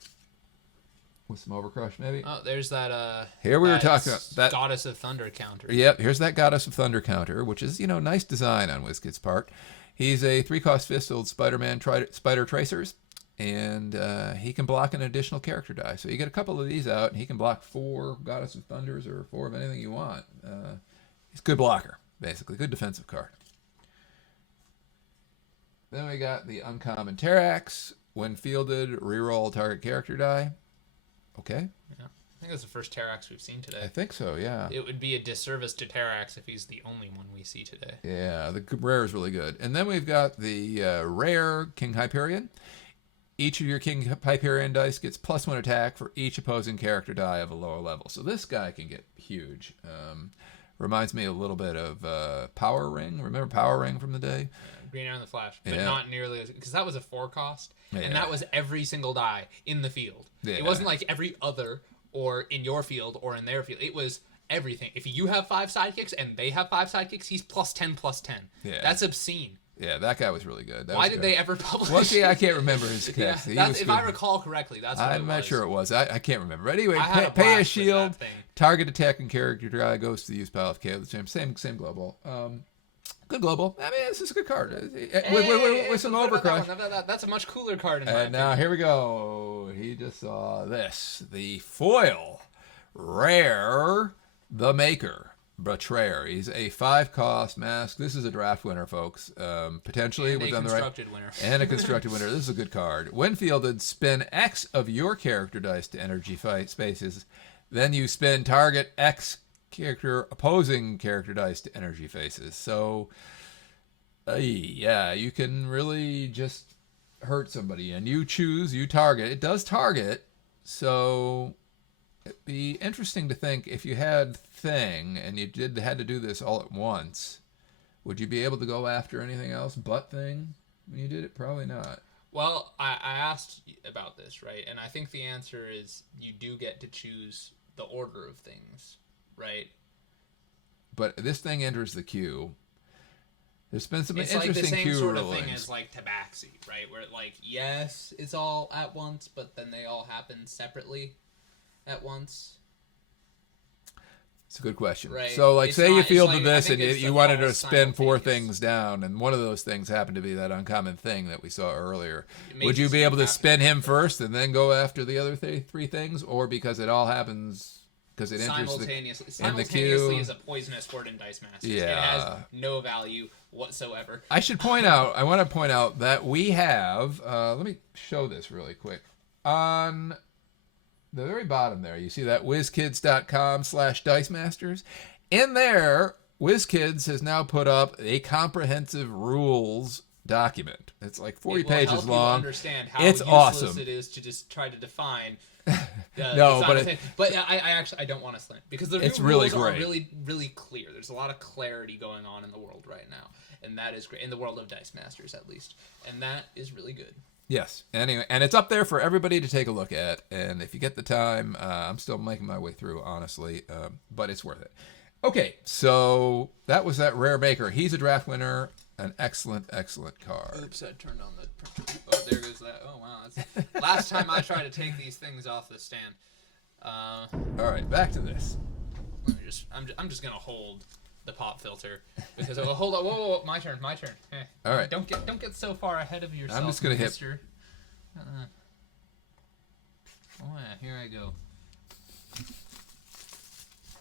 With some overcrush, maybe. Oh, there's that. Here we were talking about that Goddess of Thunder counter. Yep, here's that Goddess of Thunder counter, which is nice design on WizKid's part. He's a 3-cost fist-old Spider-Man Spider Tracers, and he can block an additional character die. So you get a couple of these out, and he can block 4 Goddess of Thunders or 4 of anything you want. He's a good blocker, basically, good defensive card. Then we got the uncommon Terrax. When fielded, reroll target character die. Okay. Yeah. I think that's the first Terrax we've seen today. I think so, yeah. It would be a disservice to Terrax if he's the only one we see today. Yeah, the rare is really good. And then we've got the rare King Hyperion. Each of your King Hyperion dice gets +1 attack for each opposing character die of a lower level. So this guy can get huge. Reminds me a little bit of Power Ring. Remember Power Ring from the day? Green Arrow and the Flash, but not nearly as... Because that was a 4-cost, and that was every single die in the field. Yeah. It wasn't like every other, or in your field, or in their field. It was everything. If you have 5 sidekicks, and they have 5 sidekicks, he's +10/+10. Yeah. That's obscene. Yeah, that guy was really good. Why did they ever publish? Well, see, I can't remember his cast. If I recall correctly, that's what it was. I'm not sure it was. I can't remember. But anyway, pay a shield, target attacking character die goes to the use pile of KO. Same global. Good global. I mean, this is a good card. With some overcrush. That's a much cooler card in my opinion. Now, here we go. He just saw this. The foil rare The Maker. Betrayer. He's a 5-cost mask. This is a draft winner, folks. Potentially and within the right. Winner. And a constructed winner. This is a good card. When fielded, spin X of your character dice to energy fight spaces. Then you spin target X opposing character dice to energy faces. So, yeah, you can really just hurt somebody. And you target. It does target. So, it'd be interesting to think if you had Thing and you had to do this all at once, would you be able to go after anything else but Thing when you did it? Probably not. Well, I asked about this, right? And I think the answer is you do get to choose the order of things, right? But this thing enters the queue. There's been some it's interesting like the same queue sort rulings. of thing as like Tabaxi, right? Where yes, it's all at once, but then they all happen separately at once. It's a good question. Right. So, say you fielded this and you wanted to spin 4 things down, and one of those things happened to be that uncommon thing that we saw earlier. Would you be able to spin him first and then go after the other 3 things, or because it all happens because it enters in the queue? Is a poisonous word in Dice Masters. Yeah. It has no value whatsoever. I want to point out that we have. Let me show this really quick on the very bottom there. You see that WizKids.com/Dice Masters. In there, WizKids has now put up a comprehensive rules document. It's like 40 pages long. Understand how it's useless awesome. It is to just try to define. No, but I don't want to slant because the it's rules really are great. really, really clear. There's a lot of clarity going on in the world right now, and that is great in the world of Dice Masters, at least, and that is really good. Yes. Anyway, and it's up there for everybody to take a look at. And if you get the time, I'm still making my way through, honestly, but it's worth it. Okay, so that was that rare Maker. He's a draft winner. An excellent, excellent card. Oops, I turned on the printer. Oh, there goes that. Oh, wow. That's last time I tried to take these things off the stand. All right, back to this. I'm just gonna hold the pop filter because hold on. Whoa, my turn. All right. Don't get so far ahead of yourself. I'm just gonna hit. Oh yeah, here I go.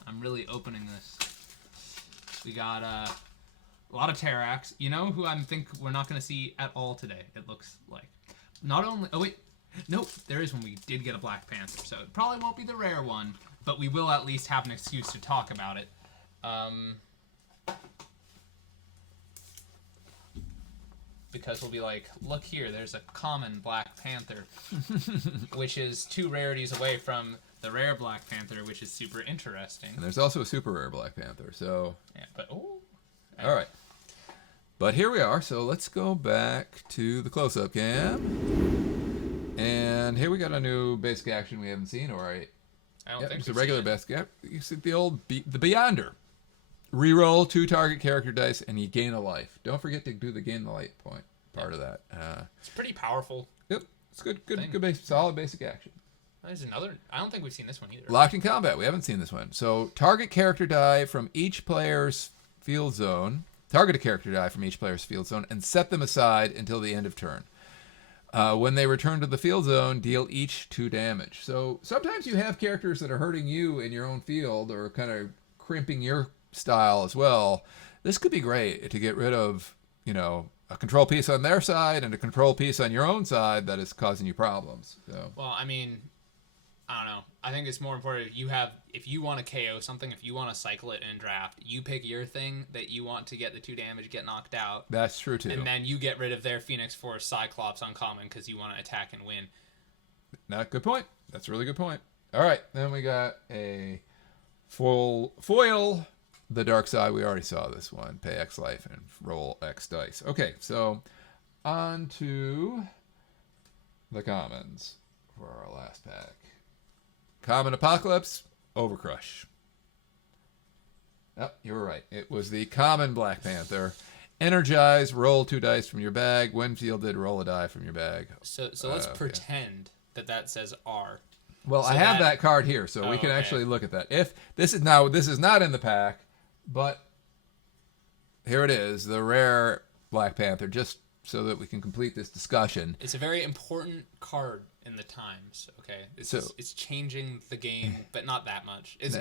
I'm really opening this. We got a lot of Terrax. You know who I think we're not gonna see at all today? It looks like. Not only. Oh wait. Nope. There is one. We did get a Black Panther, so it probably won't be the rare one, but we will at least have an excuse to talk about it. Because we'll be like, look here, there's a common Black Panther, which is 2 rarities away from the rare Black Panther, which is super interesting. And there's also a super rare Black Panther, so... Yeah, but, oh... All right. But here we are, so let's go back to the close-up cam. And here we got a new basic action we haven't seen, or I don't think it's a regular basic action. You see the old... the Beyonder. Reroll 2 target character dice, and you gain a life. Don't forget to do the gain the life point part of that. It's pretty powerful. Yep, it's good, solid basic action. There's another. I don't think we've seen this one either. Locked in combat. We haven't seen this one. So target character die from each player's field zone. Target a character die from each player's field zone and set them aside until the end of turn. When they return to the field zone, deal each 2 damage. So sometimes you have characters that are hurting you in your own field or kind of crimping your style as well. This could be great to get rid of, a control piece on their side and a control piece on your own side that is causing you problems. So. Well, I mean, I don't know. I think it's more important if you want to KO something, if you want to cycle it in draft, you pick your thing that you want to get the 2 damage, get knocked out. That's true too. And then you get rid of their Phoenix Force Cyclops uncommon because you want to attack and win. Good point. That's a really good point. All right, then we got a full foil. The dark side, we already saw this one. Pay X life and roll X dice. Okay, so on to the commons for our last pack. Common Apocalypse, Overcrush. Oh, you were right. It was the common Black Panther. Energize, roll 2 dice from your bag. When fielded, roll a die from your bag. So let's pretend that says R. Well, so I have that card here, so we can actually look at that. If this is not in the pack, but here it is, the rare Black Panther, just so that we can complete this discussion. It's a very important card in the times. Okay, it's changing the game, but not that much. It's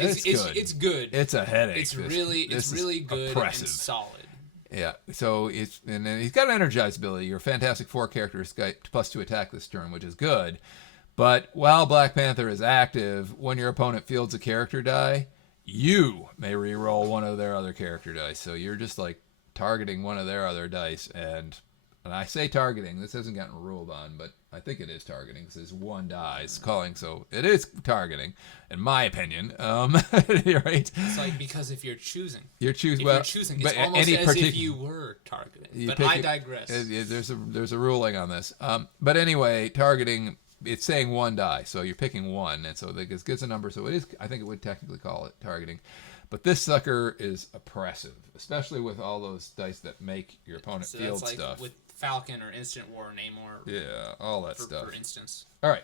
good. It's a headache. It's really good oppressive. And solid. Yeah. So and then he's got an energized ability. Your Fantastic Four character's got +2 attack this turn, which is good. But while Black Panther is active, when your opponent fields a character die, you may re-roll one of their other character dice. So you're just like targeting one of their other dice. And I say targeting. This hasn't gotten ruled on, but I think it is targeting. This is 1 die. It's calling, so it is targeting, in my opinion. Right? It's like, because if you're choosing, it's almost as if you were targeting. But I digress. There's a ruling on this. But anyway, targeting. It's saying 1 die, so you're picking 1, and so it gives a number. So it is. I think it would technically call it targeting, but this sucker is oppressive, especially with all those dice that make your opponent field that's like stuff. With Falcon or Instant War or Namor. Yeah, all that stuff. For instance. All right.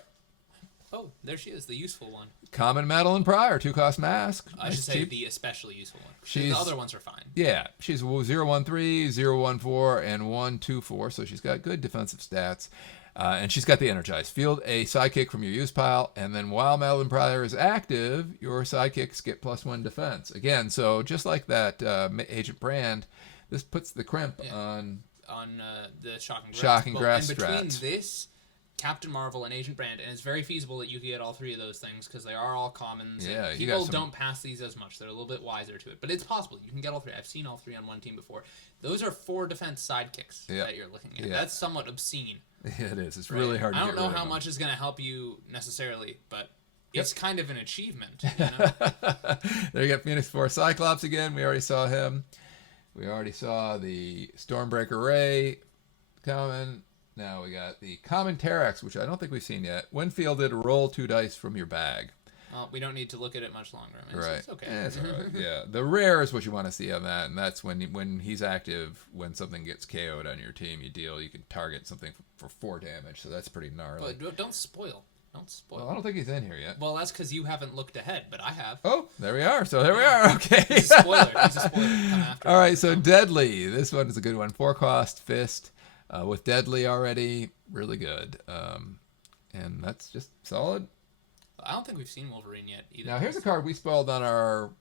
Oh, there she is, the useful one. Common Madeline Pryor, 2-cost mask. I should say the especially useful one. The other ones are fine. Yeah, she's 013, 014, and 124, so she's got good defensive stats. And she's got the Energize. Field a sidekick from your use pile, and then while Madeline Pryor is active, your sidekicks get +1 defense. Again, so just like that Agent Brand, this puts the crimp on the Shocking Grass and between strats. this, Captain Marvel, and Agent Brand, and it's very feasible that you can get all 3 of those things because they are all commons. Yeah, people don't pass these as much. They're a little bit wiser to it, but it's possible. You can get all 3. I've seen all 3 on one team before. Those are 4 defense sidekicks that you're looking at. That's somewhat obscene. Yeah, it is. It's really hard to get rid of them. I don't know how much is going to help you necessarily, but it's kind of an achievement. You know? There you got Phoenix Force Cyclops again. We already saw him. We already saw the Stormbreaker Ray common. Now we got the common Terax, which I don't think we've seen yet. When fielded, roll 2 dice from your bag. Well, we don't need to look at it much longer. I mean, right. It's okay. Yeah, it's all right. Yeah. The rare is what you want to see on that, and that's when he's active, when something gets KO'd on your team, you can target something for 4 damage, so that's pretty gnarly. But don't spoil. Well, I don't think he's in here yet. Well, that's because you haven't looked ahead, but I have. Oh, there we are. So there we are. Okay. He's a spoiler. Come after all right, so Deadly. This one is a good one. 4-cost fist with Deadly already. Really good. And that's just solid. I don't think we've seen Wolverine yet either. Now here's a card we spoiled on our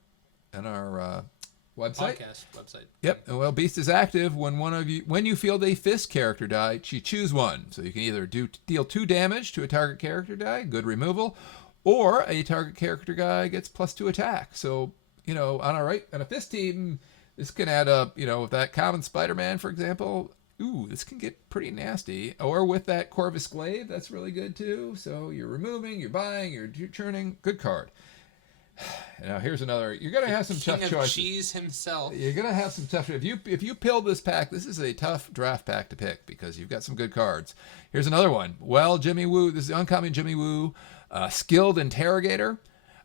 website. Podcast website. Yep. Well, Beast is active when you field a fist character die. You choose one, so you can either deal 2 damage to a target character die, good removal, or a target character guy gets +2 attack. So on a fist team, this can add up. With that common Spider-Man, for example. Ooh, this can get pretty nasty. Or with that Corvus Glaive, that's really good too. So you're removing, you're buying, you're churning. Good card. Now here's another. You're gonna have some tough choices. Cheese himself. You're gonna have some tough. If you pilled this pack, this is a tough draft pack to pick because you've got some good cards. Here's another one. Well, Jimmy Woo. This is uncommon Jimmy Woo, skilled interrogator.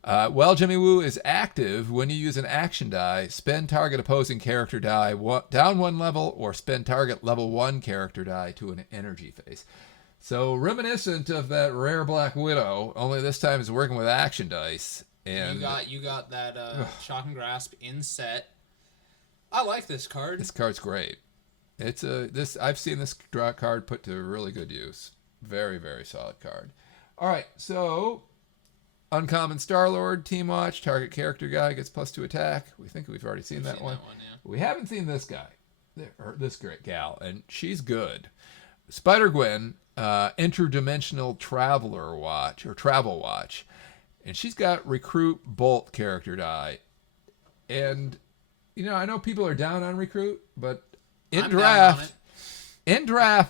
While Jimmy Woo is active, when you use an action die, spend target opposing character die down 1 level, or spend target level 1 character die to an energy phase. So reminiscent of that rare Black Widow, only this time it's working with action dice. And you got that Shock and Grasp in set. I like this card. This card's great. I've seen this draw card put to really good use. Very, very solid card. All right, so uncommon Star-Lord, Team Watch, target character guy gets +2 attack. We think we've already seen that one. Yeah. We haven't seen this guy, or this great gal, and she's good. Spider-Gwen, interdimensional traveler watch, or travel watch, and she's got recruit bolt character die. And I know people are down on recruit, but in draft,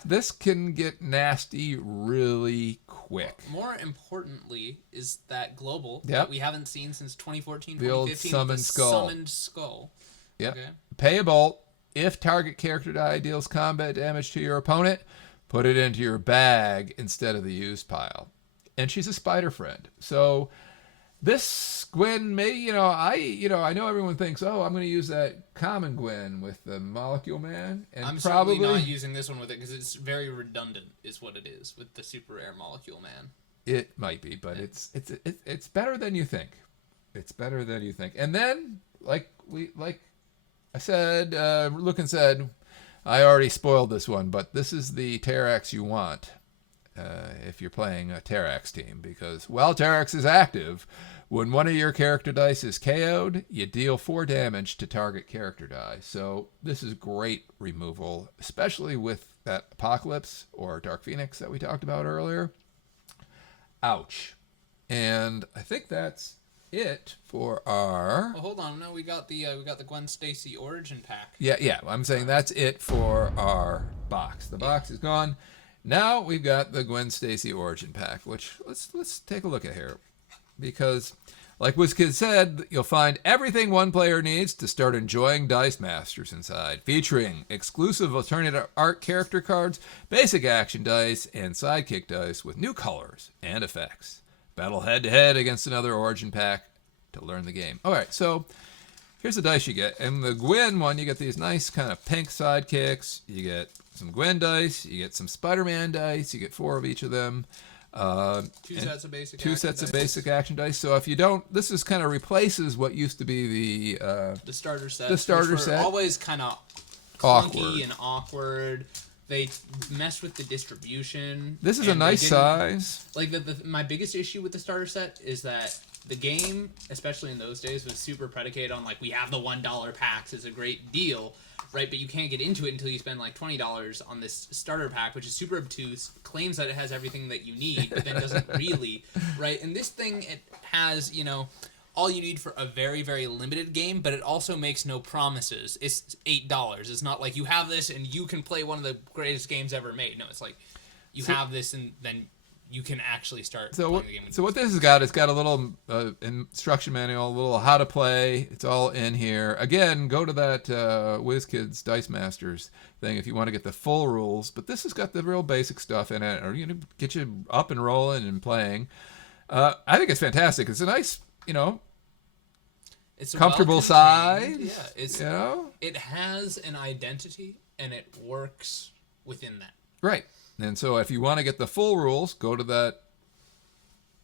this can get nasty really quick. More importantly is that global that we haven't seen since 2014, the old 2015. Summoned Skull. Yep. Okay. Pay a bolt. If target character die deals combat damage to your opponent, put it into your bag instead of the used pile. And she's a spider friend. So this Gwen may, I know everyone thinks, I'm going to use that common Gwen with the Molecule Man. And I'm probably certainly not using this one with it because it's very redundant, is what it is with the super rare Molecule Man. It might be, but it's better than you think. It's better than you think. And then, like I said, Lucan said, I already spoiled this one, but this is the Terrax you want if you're playing a Terrax team, because while Terrax is active, when one of your character dice is KO'd, you deal 4 damage to target character die. So this is great removal, especially with that Apocalypse or Dark Phoenix that we talked about earlier. Ouch. And I think that's it for our... Well, hold on. No, we got the Gwen Stacy Origin Pack. Yeah. I'm saying that's it for our box. The box is gone. Now we've got the Gwen Stacy Origin Pack, which let's take a look at here. Because, like WizKid said, you'll find everything one player needs to start enjoying Dice Masters inside, featuring exclusive alternative art character cards, basic action dice, and sidekick dice with new colors and effects. Battle head-to-head against another Origin Pack to learn the game. All right, so here's the dice you get. In the Gwen one, you get these nice kind of pink sidekicks. You get some Gwen dice. You get some Spider-Man dice. You get 4 of each of them. Two sets of basic action dice. So if you don't, this is kind of replaces what used to be the starter set. The starter set. Always kind of clunky and awkward. They messed with the distribution. This is a nice size. Like my biggest issue with the starter set is that the game, especially in those days, was super predicated on we have the $1 packs. It's a great deal. Right, but you can't get into it until you spend $20 on this starter pack, which is super obtuse, claims that it has everything that you need, but then doesn't really, right? And this thing, it has, all you need for a very, very limited game, but it also makes no promises. It's $8. It's not like you have this and you can play one of the greatest games ever made. No, it's like you have this and then you can actually start playing the game. So what this has got, it's got a little instruction manual, a little how to play. It's all in here. Again, go to that WizKids Dice Masters thing if you want to get the full rules. But this has got the real basic stuff in it, or get you up and rolling and playing. I think it's fantastic. It's a nice, it's comfortable size. Yeah, it has an identity and it works within that. Right. And so if you want to get the full rules, go to that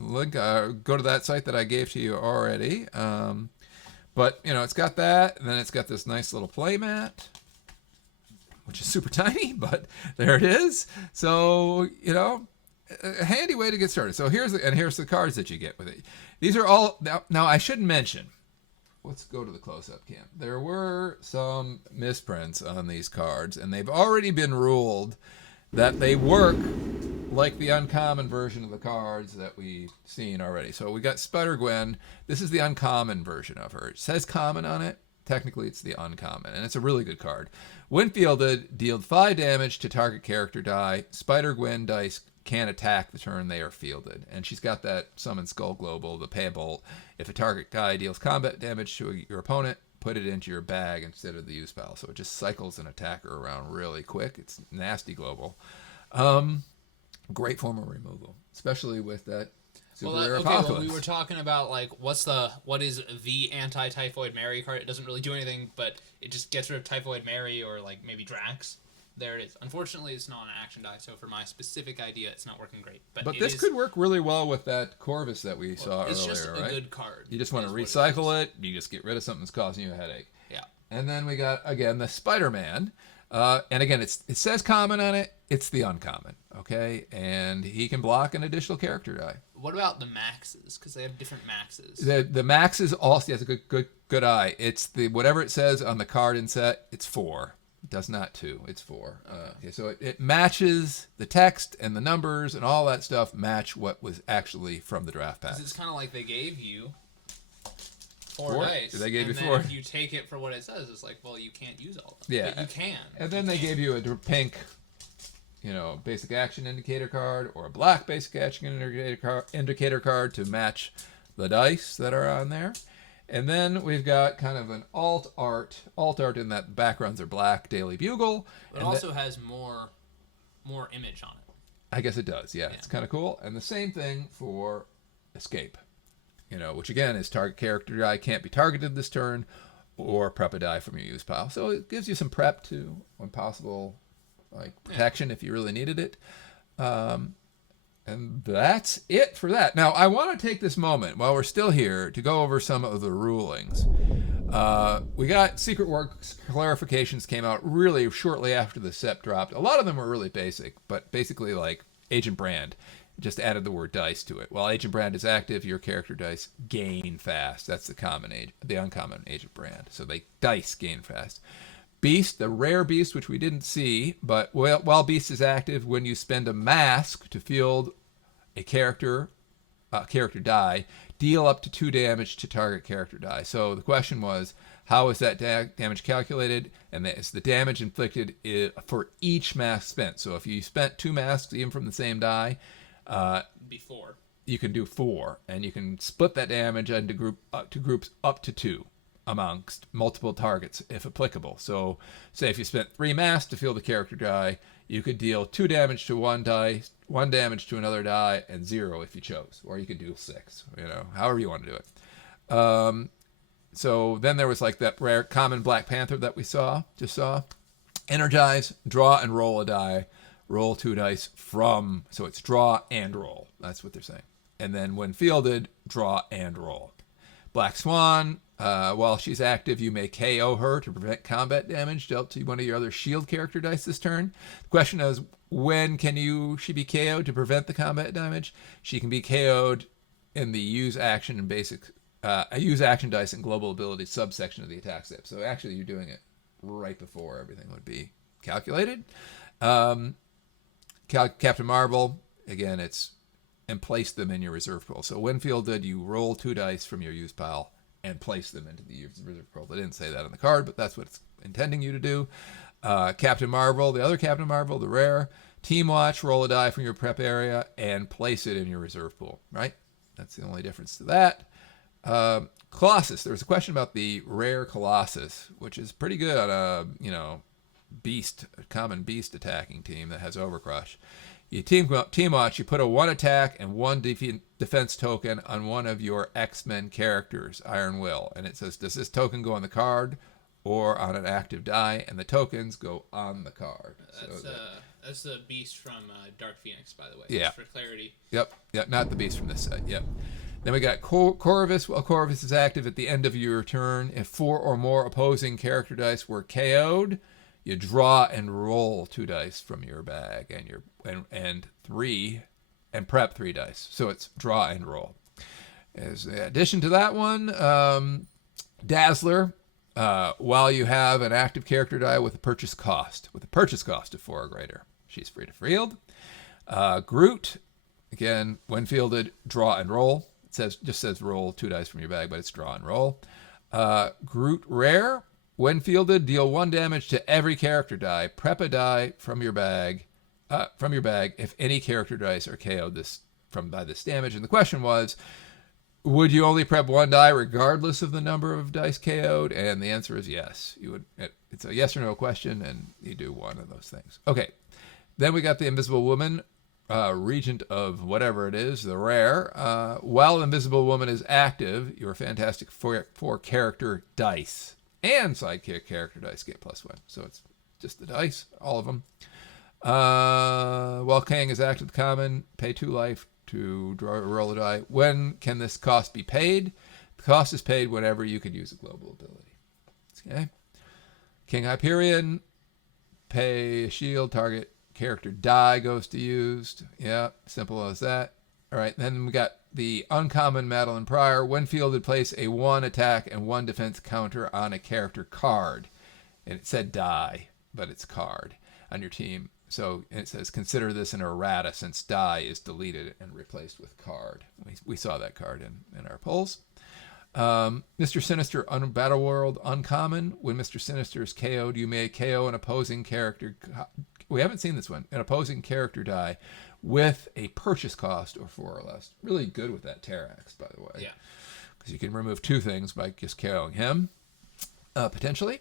link, go to that site that I gave to you already. But, it's got that, and then it's got this nice little play mat, which is super tiny, but there it is. So, a handy way to get started. So here's the cards that you get with it. These are all, now I should mention, let's go to the close-up cam. There were some misprints on these cards, and they've already been ruled that they work like the uncommon version of the cards that we've seen already. So we got Spider-Gwen. This is the uncommon version of her. It says common on it. Technically, it's the uncommon, and it's a really good card. When fielded, dealt 5 damage to target character die. Spider-Gwen dice can't attack the turn they are fielded. And she's got that Summon Skull Global, the pay a bolt. If a target guy deals combat damage to your opponent, put it into your bag instead of the use pile. So it just cycles an attacker around really quick. It's nasty global. Great form of removal, especially with that Super Rare okay, Apocalypse. well, we were talking about, like, what is the anti-Typhoid Mary card? It doesn't really do anything, but it just gets rid of Typhoid Mary or, like, maybe Drax. There it is. Unfortunately, it's not an action die, so for my specific idea, it's not working great. But this could work really well with that Corvus that we saw earlier, right? It's just a good card. You just want to recycle it. You just get rid of something that's causing you a headache. Yeah. And then we got, again, the Spider-Man. And again, it says common on it. It's the uncommon, okay? And he can block an additional character die. What about the maxes? Because they have different maxes. The maxes also has a good eye. It's the whatever it says on the card and set. It's 4. It does not 2. It's 4. Okay, so it matches the text and the numbers and all that stuff match what was actually from the draft pack. It's kind of like they gave you 4 dice. They gave you then 4. If you take it for what it says, it's like, well, you can't use all of them. Yeah. But you can. And then they gave you a pink, basic action indicator card or a black basic action indicator card to match the dice that are on there. And then we've got kind of an alt art in that backgrounds are black Daily Bugle. It also has more image on it. I guess it does, yeah. It's kind of cool. And the same thing for Escape, which again is target character die can't be targeted this turn or prep a die from your use pile. So it gives you some prep to, when possible, like protection if you really needed it. And that's it for that. Now, I want to take this moment while we're still here to go over some of the rulings. We got Secret Works clarifications came out really shortly after the set dropped. A lot of them were really basic, but basically like Agent Brand just added the word dice to it. While Agent Brand is active, your character dice gain fast. That's the uncommon Agent Brand. So they dice gain fast. Beast, the rare beast, which we didn't see, but while Beast is active, when you spend a mask to field a character die, deal up to 2 damage to target character die. So the question was, how is that damage calculated? And it's the damage inflicted for each mask spent. So if you spent 2 masks, even from the same die, before you can do 4, and you can split that damage into groups up to 2. Amongst multiple targets, if applicable. So, say if you spent 3 masks to field a character die, you could deal 2 damage to one die, 1 damage to another die, and 0 if you chose. Or you could do 6, however you want to do it. So then there was like that rare common Black Panther that we just saw. Energize, draw and roll a die. Roll 2 dice from, so it's draw and roll. That's what they're saying. And then when fielded, draw and roll. Black Swan, while she's active, you may KO her to prevent combat damage dealt to one of your other shield character dice this turn. The question is, when can she be KO'd to prevent the combat damage? She can be KO'd in the use action and use action dice and global ability subsection of the attack step. So actually, you're doing it right before everything would be calculated. Captain Marvel, again, and place them in your reserve pool. So when fielded, you roll 2 dice from your use pile and place them into the reserve pool. They didn't say that on the card, but that's what it's intending you to do. Captain Marvel, the other Captain Marvel, the rare. Team Watch, roll a die from your prep area and place it in your reserve pool, right? That's the only difference to that. Colossus, there was a question about the rare Colossus, which is pretty good on a, common beast attacking team that has Overcrush. You team watch, you put a 1 attack and 1 defense token on one of your X-Men characters, Iron Will. And it says, does this token go on the card or on an active die? And the tokens go on the card. That's the beast from Dark Phoenix, by the way. Yeah. Just for clarity. Yep, not the beast from this set. Yep. Then we got Corvus. Well, Corvus is active at the end of your turn. If 4 or more opposing character dice were KO'd, you draw and roll 2 dice from your bag and prep 3 dice. So it's draw and roll. As in addition to that one, Dazzler. While you have an active character die with a purchase cost of 4 or greater, she's free to field. Groot, again, when fielded, draw and roll. It just says roll 2 dice from your bag, but it's draw and roll. Groot rare. When fielded, deal 1 damage to every character die. Prep a die from your bag if any character dice are KO'd by this damage. And the question was, would you only prep 1 die regardless of the number of dice KO'd? And the answer is yes. You would. It's a yes or no question, and you do one of those things. Okay. Then we got the Invisible Woman. regent of whatever it is, the rare. While Invisible Woman is active, your Fantastic Four character dice and sidekick character dice get +1. So it's just the dice, all of them. While Kang is active common, pay 2 life to roll a die. When can this cost be paid? The cost is paid whenever you can use a global ability. Okay. King Hyperion, pay a shield, target character die goes to used. Yeah, simple as that. All right, then we got the uncommon Madeline Pryor. When fielded, place a 1 attack and 1 defense counter on a character card. And it said die, but it's card on your team. So it says consider this an errata since die is deleted and replaced with card. We saw that card in our polls. Mr. Sinister Battle World uncommon. When Mr. Sinister is KO'd, you may KO an opposing character. We haven't seen this one. An opposing character die with a purchase cost or 4 or less. Really good with that Terrax, by the way. Yeah. Because you can remove 2 things by just KOing him, potentially.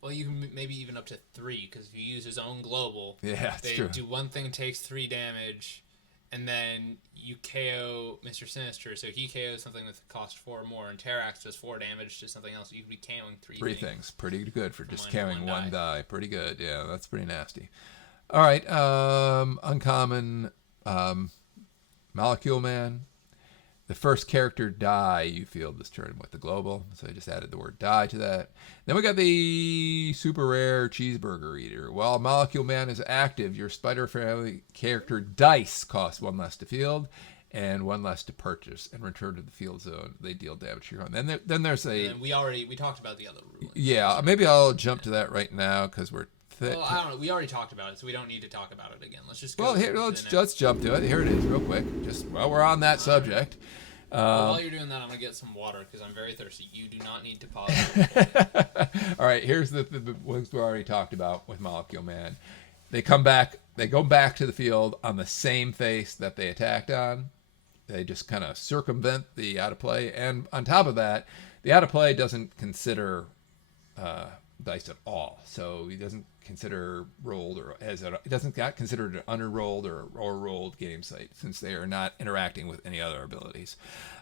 Well, you can maybe even up to 3, because if you use his own global, yeah, they true. do 1 thing, takes 3 damage, and then you KO Mr. Sinister, so he KOs something with cost 4 or more, and Terrax does 4 damage to something else. You could be KOing 3 things. Pretty good for just carrying 1 die. Pretty good. Yeah, that's pretty nasty. All right, uncommon Molecule Man. The first character die you field this turn with the global, so I just added the word die to that. Then we got the super rare Cheeseburger Eater. While Molecule Man is active, your Spider Family character dice cost 1 less to field and 1 less to purchase and return to the field zone. They deal damage to your own. Then there's a... And we talked about the other rulings. Yeah, maybe I'll jump to that right now because we're... Well, I don't know. We already talked about it, so we don't need to talk about it again. Let's just go. Well, here, let's jump to it. Here it is, real quick. Just while we're on that subject. While you're doing that, I'm going to get some water because I'm very thirsty. You do not need to pause. All right, here's the ones we already talked about with Molecule Man. They come back. They go back to the field on the same face that they attacked on. They just kind of circumvent the out of play. And on top of that, the out of play doesn't consider dice at all. So he doesn't consider rolled or it doesn't get considered an under-rolled or rolled game site since they are not interacting with any other abilities.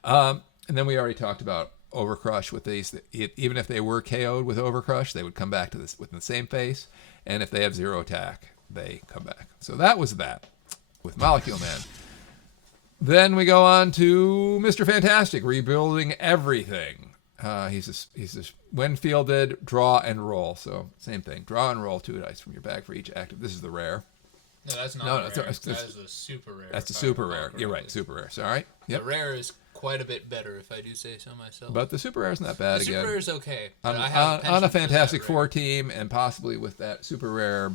And then we already talked about Overcrush with these. Even if they were KO'd with Overcrush, they would come back to this with the same face. And if they have 0 attack, they come back. So that was that with Molecule Man. Then we go on to Mr. Fantastic, rebuilding everything. He's when fielded, draw and roll. So same thing. Draw and roll 2 dice from your bag for each active. This is the rare. No, that's not rare. That is the super rare. That's the super rare. You're right, super rare. Sorry. Yep. The rare is quite a bit better, if I do say so myself. But the super rare is not bad the again. Super rare is okay. On a Fantastic Four team, and possibly with that super rare,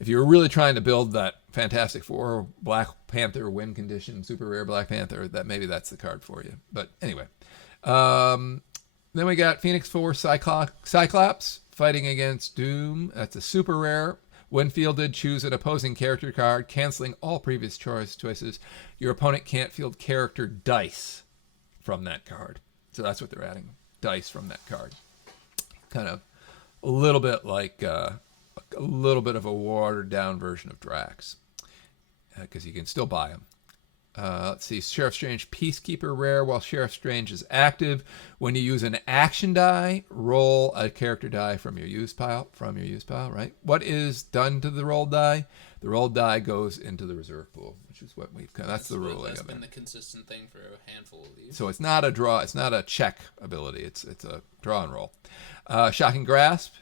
if you were really trying to build that Fantastic Four Black Panther win condition, super rare Black Panther, that's the card for you. But anyway. Then we got Phoenix Force Cyclops fighting against Doom. That's a super rare. When fielded, choose an opposing character card, canceling all previous choices. Your opponent can't field character dice from that card. So that's what they're adding, dice from that card. Kind of a little bit like a little bit of a watered down version of Drax, because you can still buy them. Let's see, Sheriff Strange Peacekeeper rare. While Sheriff Strange is active, when you use an action die, roll a character die from your use pile. Right? What is done to the rolled die? The rolled die goes into the reserve pool, which is what we've. That's the ruling of it. That's been the consistent thing for a handful of these. So it's not a draw. It's not a check ability. It's a draw and roll. Shocking Grasp.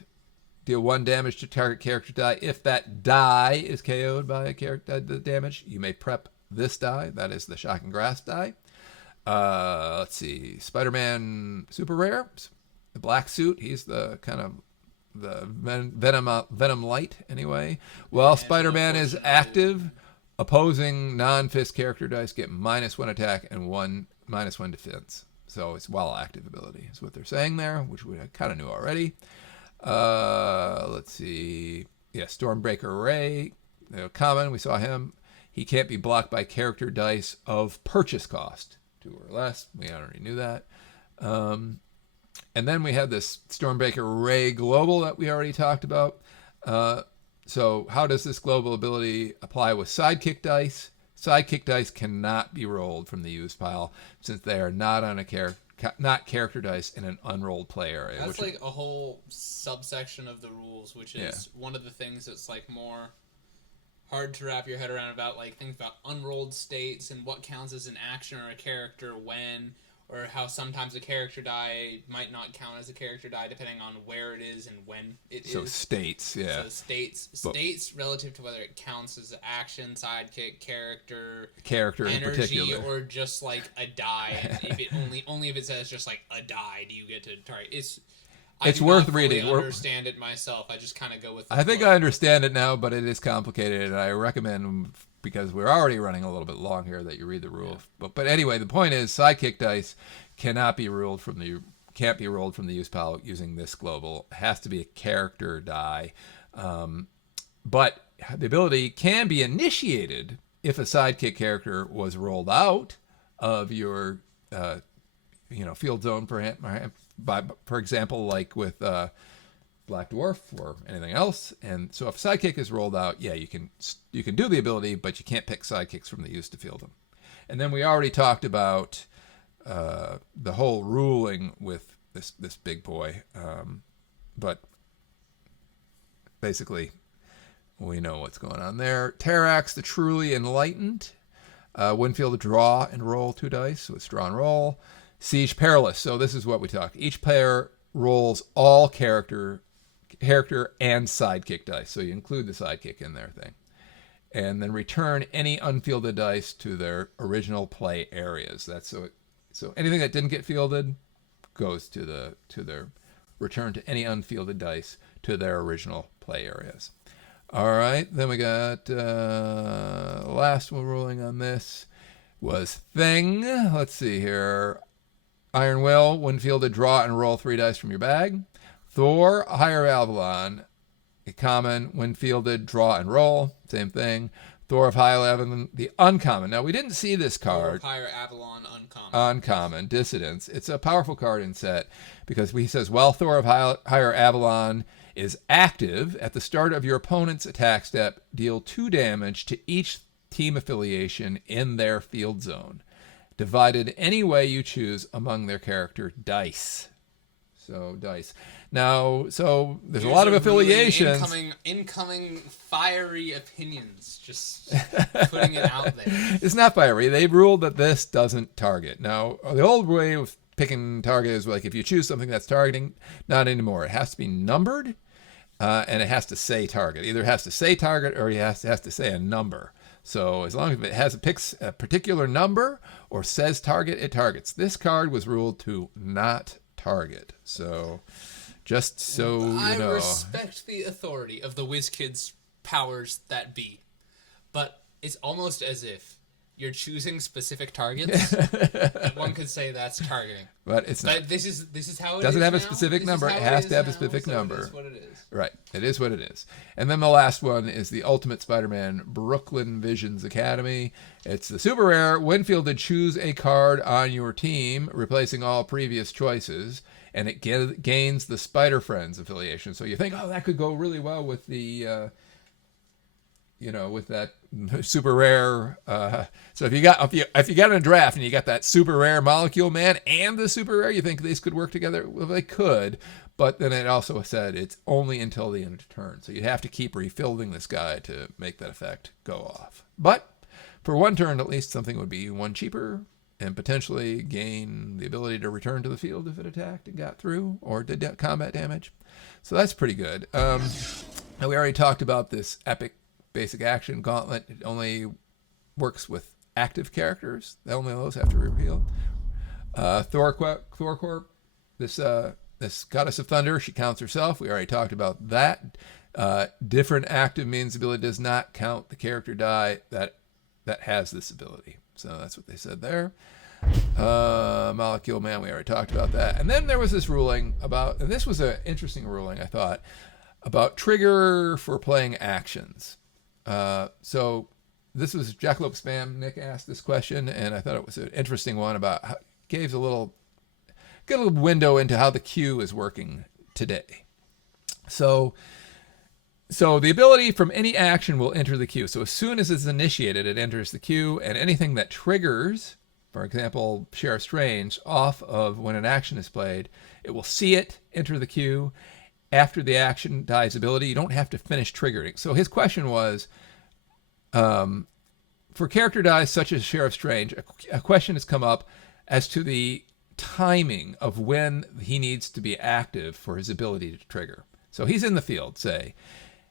Deal 1 damage to target character die. If that die is KO'd by a character damage, you may prep this die. That is the Shocking Grasp die. Let's see. Spider-Man super rare. The black suit. He's the kind of the Venom light anyway. Well, Spider-Man is active. Opposing non-fist character dice get -1 attack and -1 defense. So it's while active ability is what they're saying there, which we kind of knew already. Let's see. Yeah, Stormbreaker Ray. Common. We saw him. He can't be blocked by character dice of purchase cost, 2 or less. We already knew that. And then we had this Stormbreaker Ray Global that we already talked about. So how does this global ability apply with sidekick dice? Sidekick dice cannot be rolled from the used pile since they are not on a not character dice in an unrolled play area. That's like a whole subsection of the rules, which is one of the things that's like more hard to wrap your head around about, like things about unrolled states and what counts as an action or a character when, or how sometimes a character die might not count as a character die depending on where it is and when it is. So states, yeah. So states relative to whether it counts as action, sidekick, character energy, in particular, or just like a die. And if it only if it says just like a die, do you get to target? It's worth reading. I understand it myself. I just kind of go with the I think I understand it now, but it is complicated, and I recommend, because we're already running a little bit long here, that you read the rules. Yeah. But anyway, the point is, sidekick dice can't be rolled from the use pile using this global. It has to be a character die. But the ability can be initiated if a sidekick character was rolled out of your field zone, for example, like with Black Dwarf or anything else. And so if a sidekick is rolled out, yeah, you can do the ability, but you can't pick sidekicks from the use to field them. And then we already talked about the whole ruling with this big boy, but basically we know what's going on there. Terax, the truly enlightened, Winfield, draw and roll 2 dice, so it's draw and roll. Siege Perilous. So this is what we talk. Each player rolls all character and sidekick dice. So you include the sidekick in their thing. And then return any unfielded dice to their original play areas. That's so anything that didn't get fielded goes to their return to any unfielded dice to their original play areas. All right, then we got last one ruling on this was Thing. Let's see here. Iron Will, when fielded, draw and roll 3 dice from your bag. Thor, Higher Avalon, a common, when fielded, draw and roll. Same thing. Thor of Higher Avalon, the uncommon. Now, we didn't see this card. Thor of Higher Avalon, uncommon. Uncommon, Dissidence. It's a powerful card in set because he says, while Thor of Higher Avalon is active, at the start of your opponent's attack step, deal 2 damage to each team affiliation in their field zone, divided any way you choose among their character dice. So dice. Now, so there's a lot of affiliations. Really incoming fiery opinions. Just putting it out there. It's not fiery. They've ruled that this doesn't target. Now, the old way of picking target is like if you choose something that's targeting, not anymore. It has to be numbered, and it has to say target. Either it has to say target or it has to say a number. So as long as it picks a particular number or says target, it targets. This card was ruled to not target. So just so you know. I respect the authority of the WizKids powers that be. But it's almost as if you're choosing specific targets. And one could say that's targeting. But it's not. But this is how it doesn't is have a now. specific This number. is It how has is to have a now, specific so number. It is what it is. Right. It is what it is. And then the last one is the Ultimate Spider-Man Brooklyn Visions Academy. It's the super rare. When fielded, choose a card on your team, replacing all previous choices, and it gains the Spider Friends affiliation. So you think, oh, that could go really well with the, with that super rare. So if you got in a draft and you got that super rare Molecule Man and the super rare, you think these could work together? Well, they could, but then it also said it's only until the end of the turn. So you have to keep refilling this guy to make that effect go off. But for one turn, at least, something would be 1 cheaper and potentially gain the ability to return to the field if it attacked and got through or did combat damage. So that's pretty good. Now we already talked about this epic basic action gauntlet. It only works with active characters. Only those have to reveal. Thorcorp, this goddess of thunder, she counts herself. We already talked about that. Different active means ability does not count the character die that has this ability. So that's what they said there. Molecule Man, we already talked about that. And then there was this ruling about, and this was an interesting ruling, I thought, about trigger for playing actions. So this was Jackalope Spam. Nick asked this question, and I thought it was an interesting one about how, gave a little window into how the queue is working today. So So the ability from any action will enter the queue. So as soon as it's initiated, it enters the queue, and anything that triggers, for example, Sheriff Strange, off of when an action is played, it will see it enter the queue. After the action die's ability, you don't have to finish triggering. So his question was, for character dies such as Sheriff Strange, a question has come up as to the timing of when he needs to be active for his ability to trigger. So he's in the field, say.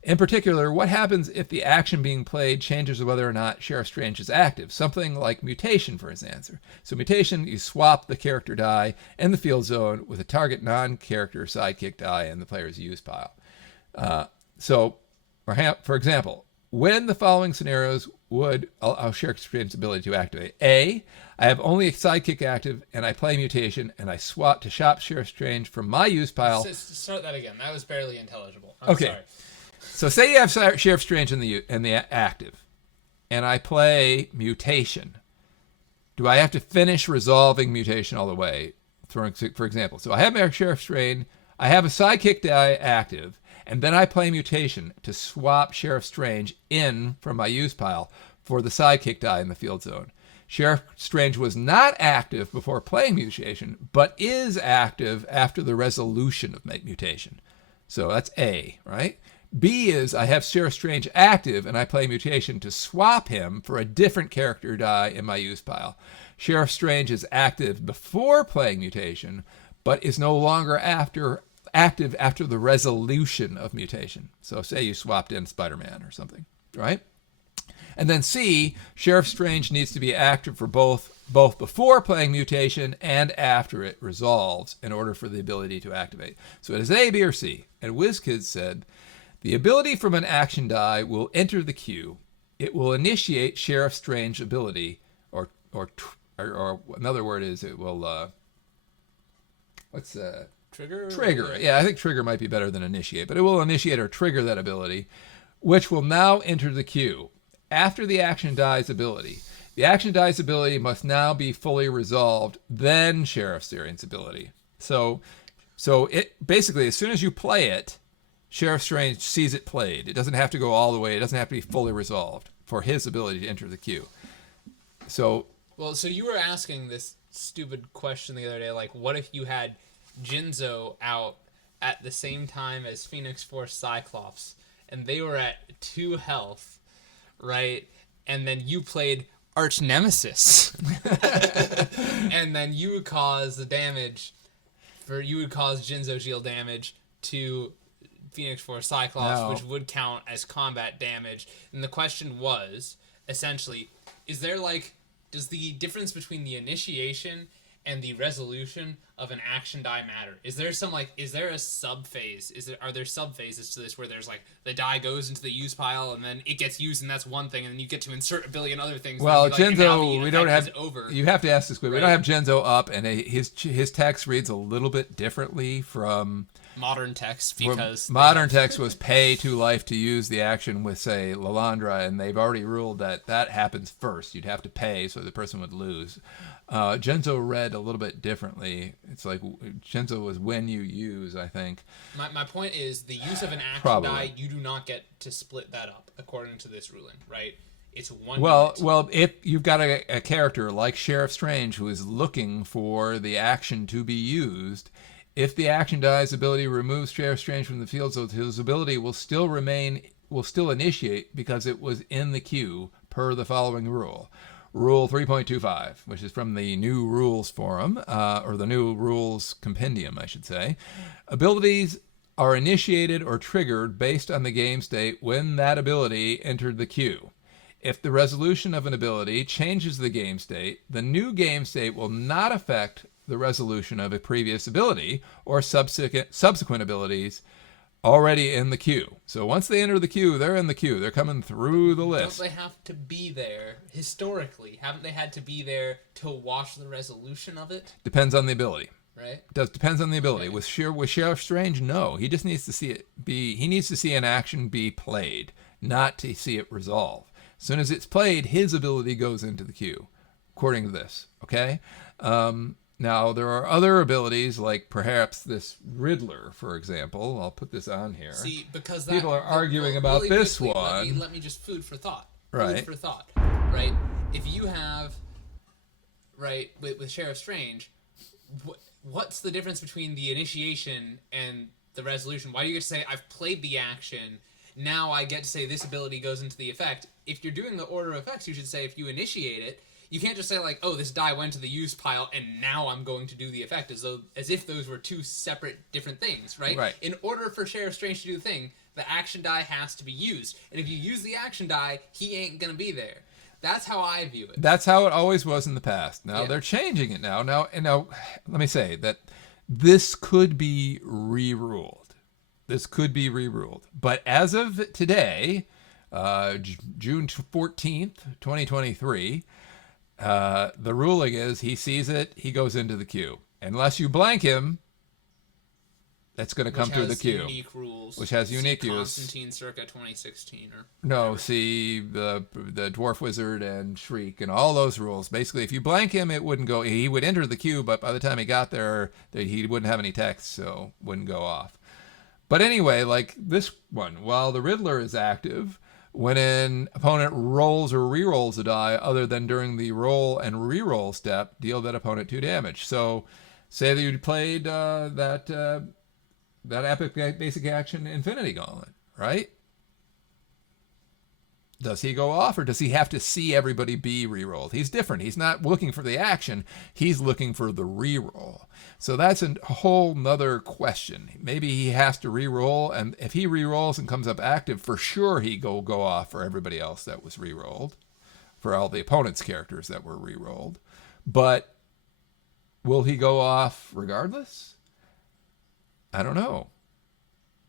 In particular, what happens if the action being played changes whether or not Sheriff Strange is active? Something like mutation for his answer. So mutation, you swap the character die in the field zone with a target non-character sidekick die in the player's use pile. So, for example, when the following scenarios would allow Sheriff Strange's ability to activate? A, I have only a sidekick active and I play mutation and I swap to shop Sheriff Strange from my use pile. Start that again. That was barely intelligible. I'm sorry. So say you have Sheriff Strange in the active, and I play mutation. Do I have to finish resolving mutation all the way? For example, so I have Sheriff Strange, I have a sidekick die active, and then I play mutation to swap Sheriff Strange in from my use pile for the sidekick die in the field zone. Sheriff Strange was not active before playing mutation, but is active after the resolution of mutation. So that's A, right? B is I have Sheriff Strange active and I play mutation to swap him for a different character die in my use pile. Sheriff Strange is active before playing mutation, but is no longer active after the resolution of mutation. So say you swapped in Spider-Man or something, right? And then C, Sheriff Strange needs to be active for both before playing mutation and after it resolves in order for the ability to activate. So it is A, B, or C. And WizKids said, the ability from an action die will enter the queue. It will initiate Sheriff Strange ability, or another word is it will, Trigger? Trigger. Yeah, I think trigger might be better than initiate, but it will initiate or trigger that ability, which will now enter the queue. After the action die's ability, the action die's ability must now be fully resolved, then Sheriff Strange's ability. So it basically, as soon as you play it, Sheriff Strange sees it played. It doesn't have to go all the way. It doesn't have to be fully resolved for his ability to enter the queue. So you were asking this stupid question the other day, like, what if you had Jinzo out at the same time as Phoenix Force Cyclops, and they were at 2 health, right? And then you played Arch Nemesis, and then you would cause Jinzo shield damage to Phoenix Force Cyclops, which would count as combat damage. And the question was, essentially, does the difference between the initiation and the resolution of an action die matter? Is there a sub-phase? Are there sub-phases to this where there's like, the die goes into the use pile and then it gets used and that's one thing, and then you get to insert a billion other things? Well, Jinzo, we don't have, over. You have to ask this question. Right. We don't have Jinzo up, and his text reads a little bit differently from modern text, because modern text was pay 2 life to use the action with, say, Lalandra, and they've already ruled that happens first. You'd have to pay, so the person would lose. Genzo read a little bit differently. It's like Genzo was when you use, I think. My point is, the use of an action die, you do not get to split that up according to this ruling, right? It's one. Well, if you've got a character like Sheriff Strange who is looking for the action to be used, if the action die's ability removes Sheriff Strange from the field, so his ability will still initiate because it was in the queue per the following rule. Rule 3.25, which is from the New Rules Forum, or the New Rules Compendium, I should say. Abilities are initiated or triggered based on the game state when that ability entered the queue. If the resolution of an ability changes the game state, the new game state will not affect the resolution of a previous ability or subsequent abilities already in the queue. So once they enter the queue, they're in the queue. They're coming through the list. Don't they have to be there historically? Haven't they had to be there to watch the resolution of it? Depends on the ability. Right. Depends on the ability. Okay. With Sheriff Strange, no. He just needs to see it he needs to see an action be played, not to see it resolve. As soon as it's played, his ability goes into the queue, according to this. Okay? Now, there are other abilities, like perhaps this Riddler, for example. I'll put this on here. See, because people are arguing about really this quickly, one. Let me just food for thought. Right. Food for thought. Right. If you have, right, with Sheriff Strange, what's the difference between the initiation and the resolution? Why do you get to say, I've played the action, now I get to say this ability goes into the effect? If you're doing the order of effects, you should say if you initiate it, you can't just say like, oh, this die went to the use pile and now I'm going to do the effect, as if those were two separate different things, right? Right. In order for Sheriff Strange to do the thing, the action die has to be used. And if you use the action die, he ain't going to be there. That's how I view it. That's how it always was in the past. Now they're changing it now. Now, let me say that this could be re-ruled. But as of today, June 14th, 2023, the ruling is he sees it, he goes into the queue. Unless you blank him, that's going to come through the queue. Unique rules. Which has unique use. Constantine circa 2016. See the Dwarf Wizard and Shriek and all those rules. Basically, if you blank him, it wouldn't go. He would enter the queue, but by the time he got there, he wouldn't have any text, so wouldn't go off. But anyway, like this one, while the Riddler is active, when an opponent rolls or re-rolls a die other than during the roll and re-roll step, deal that opponent 2 damage. So say that you played that epic basic action Infinity Gauntlet, right? Does he go off, or does he have to see everybody be re-rolled? He's different. He's not looking for the action. He's looking for the re-roll. So that's a whole nother question. Maybe he has to re-roll, and if he re-rolls and comes up active, for sure he go off for everybody else that was re-rolled, for all the opponent's characters that were re-rolled. But will he go off regardless? I don't know.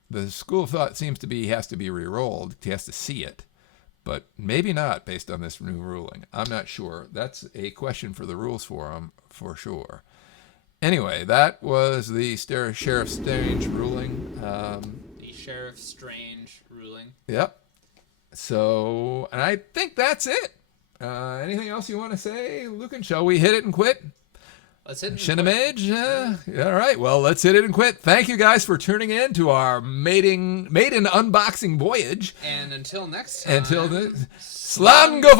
The school of thought seems to be he has to be re-rolled. He has to see it. But maybe not based on this new ruling. I'm not sure. That's a question for the Rules Forum for sure. Anyway, that was the Sheriff Strange ruling. The Sheriff Strange ruling. Yep. So, and I think that's it. Anything else you want to say, Lucan? Shall we hit it and quit? Let's hit it. Shinamage? All right. Well, let's hit it and quit. Thank you guys for tuning in to our maiden unboxing voyage. And until next time. Slangavol!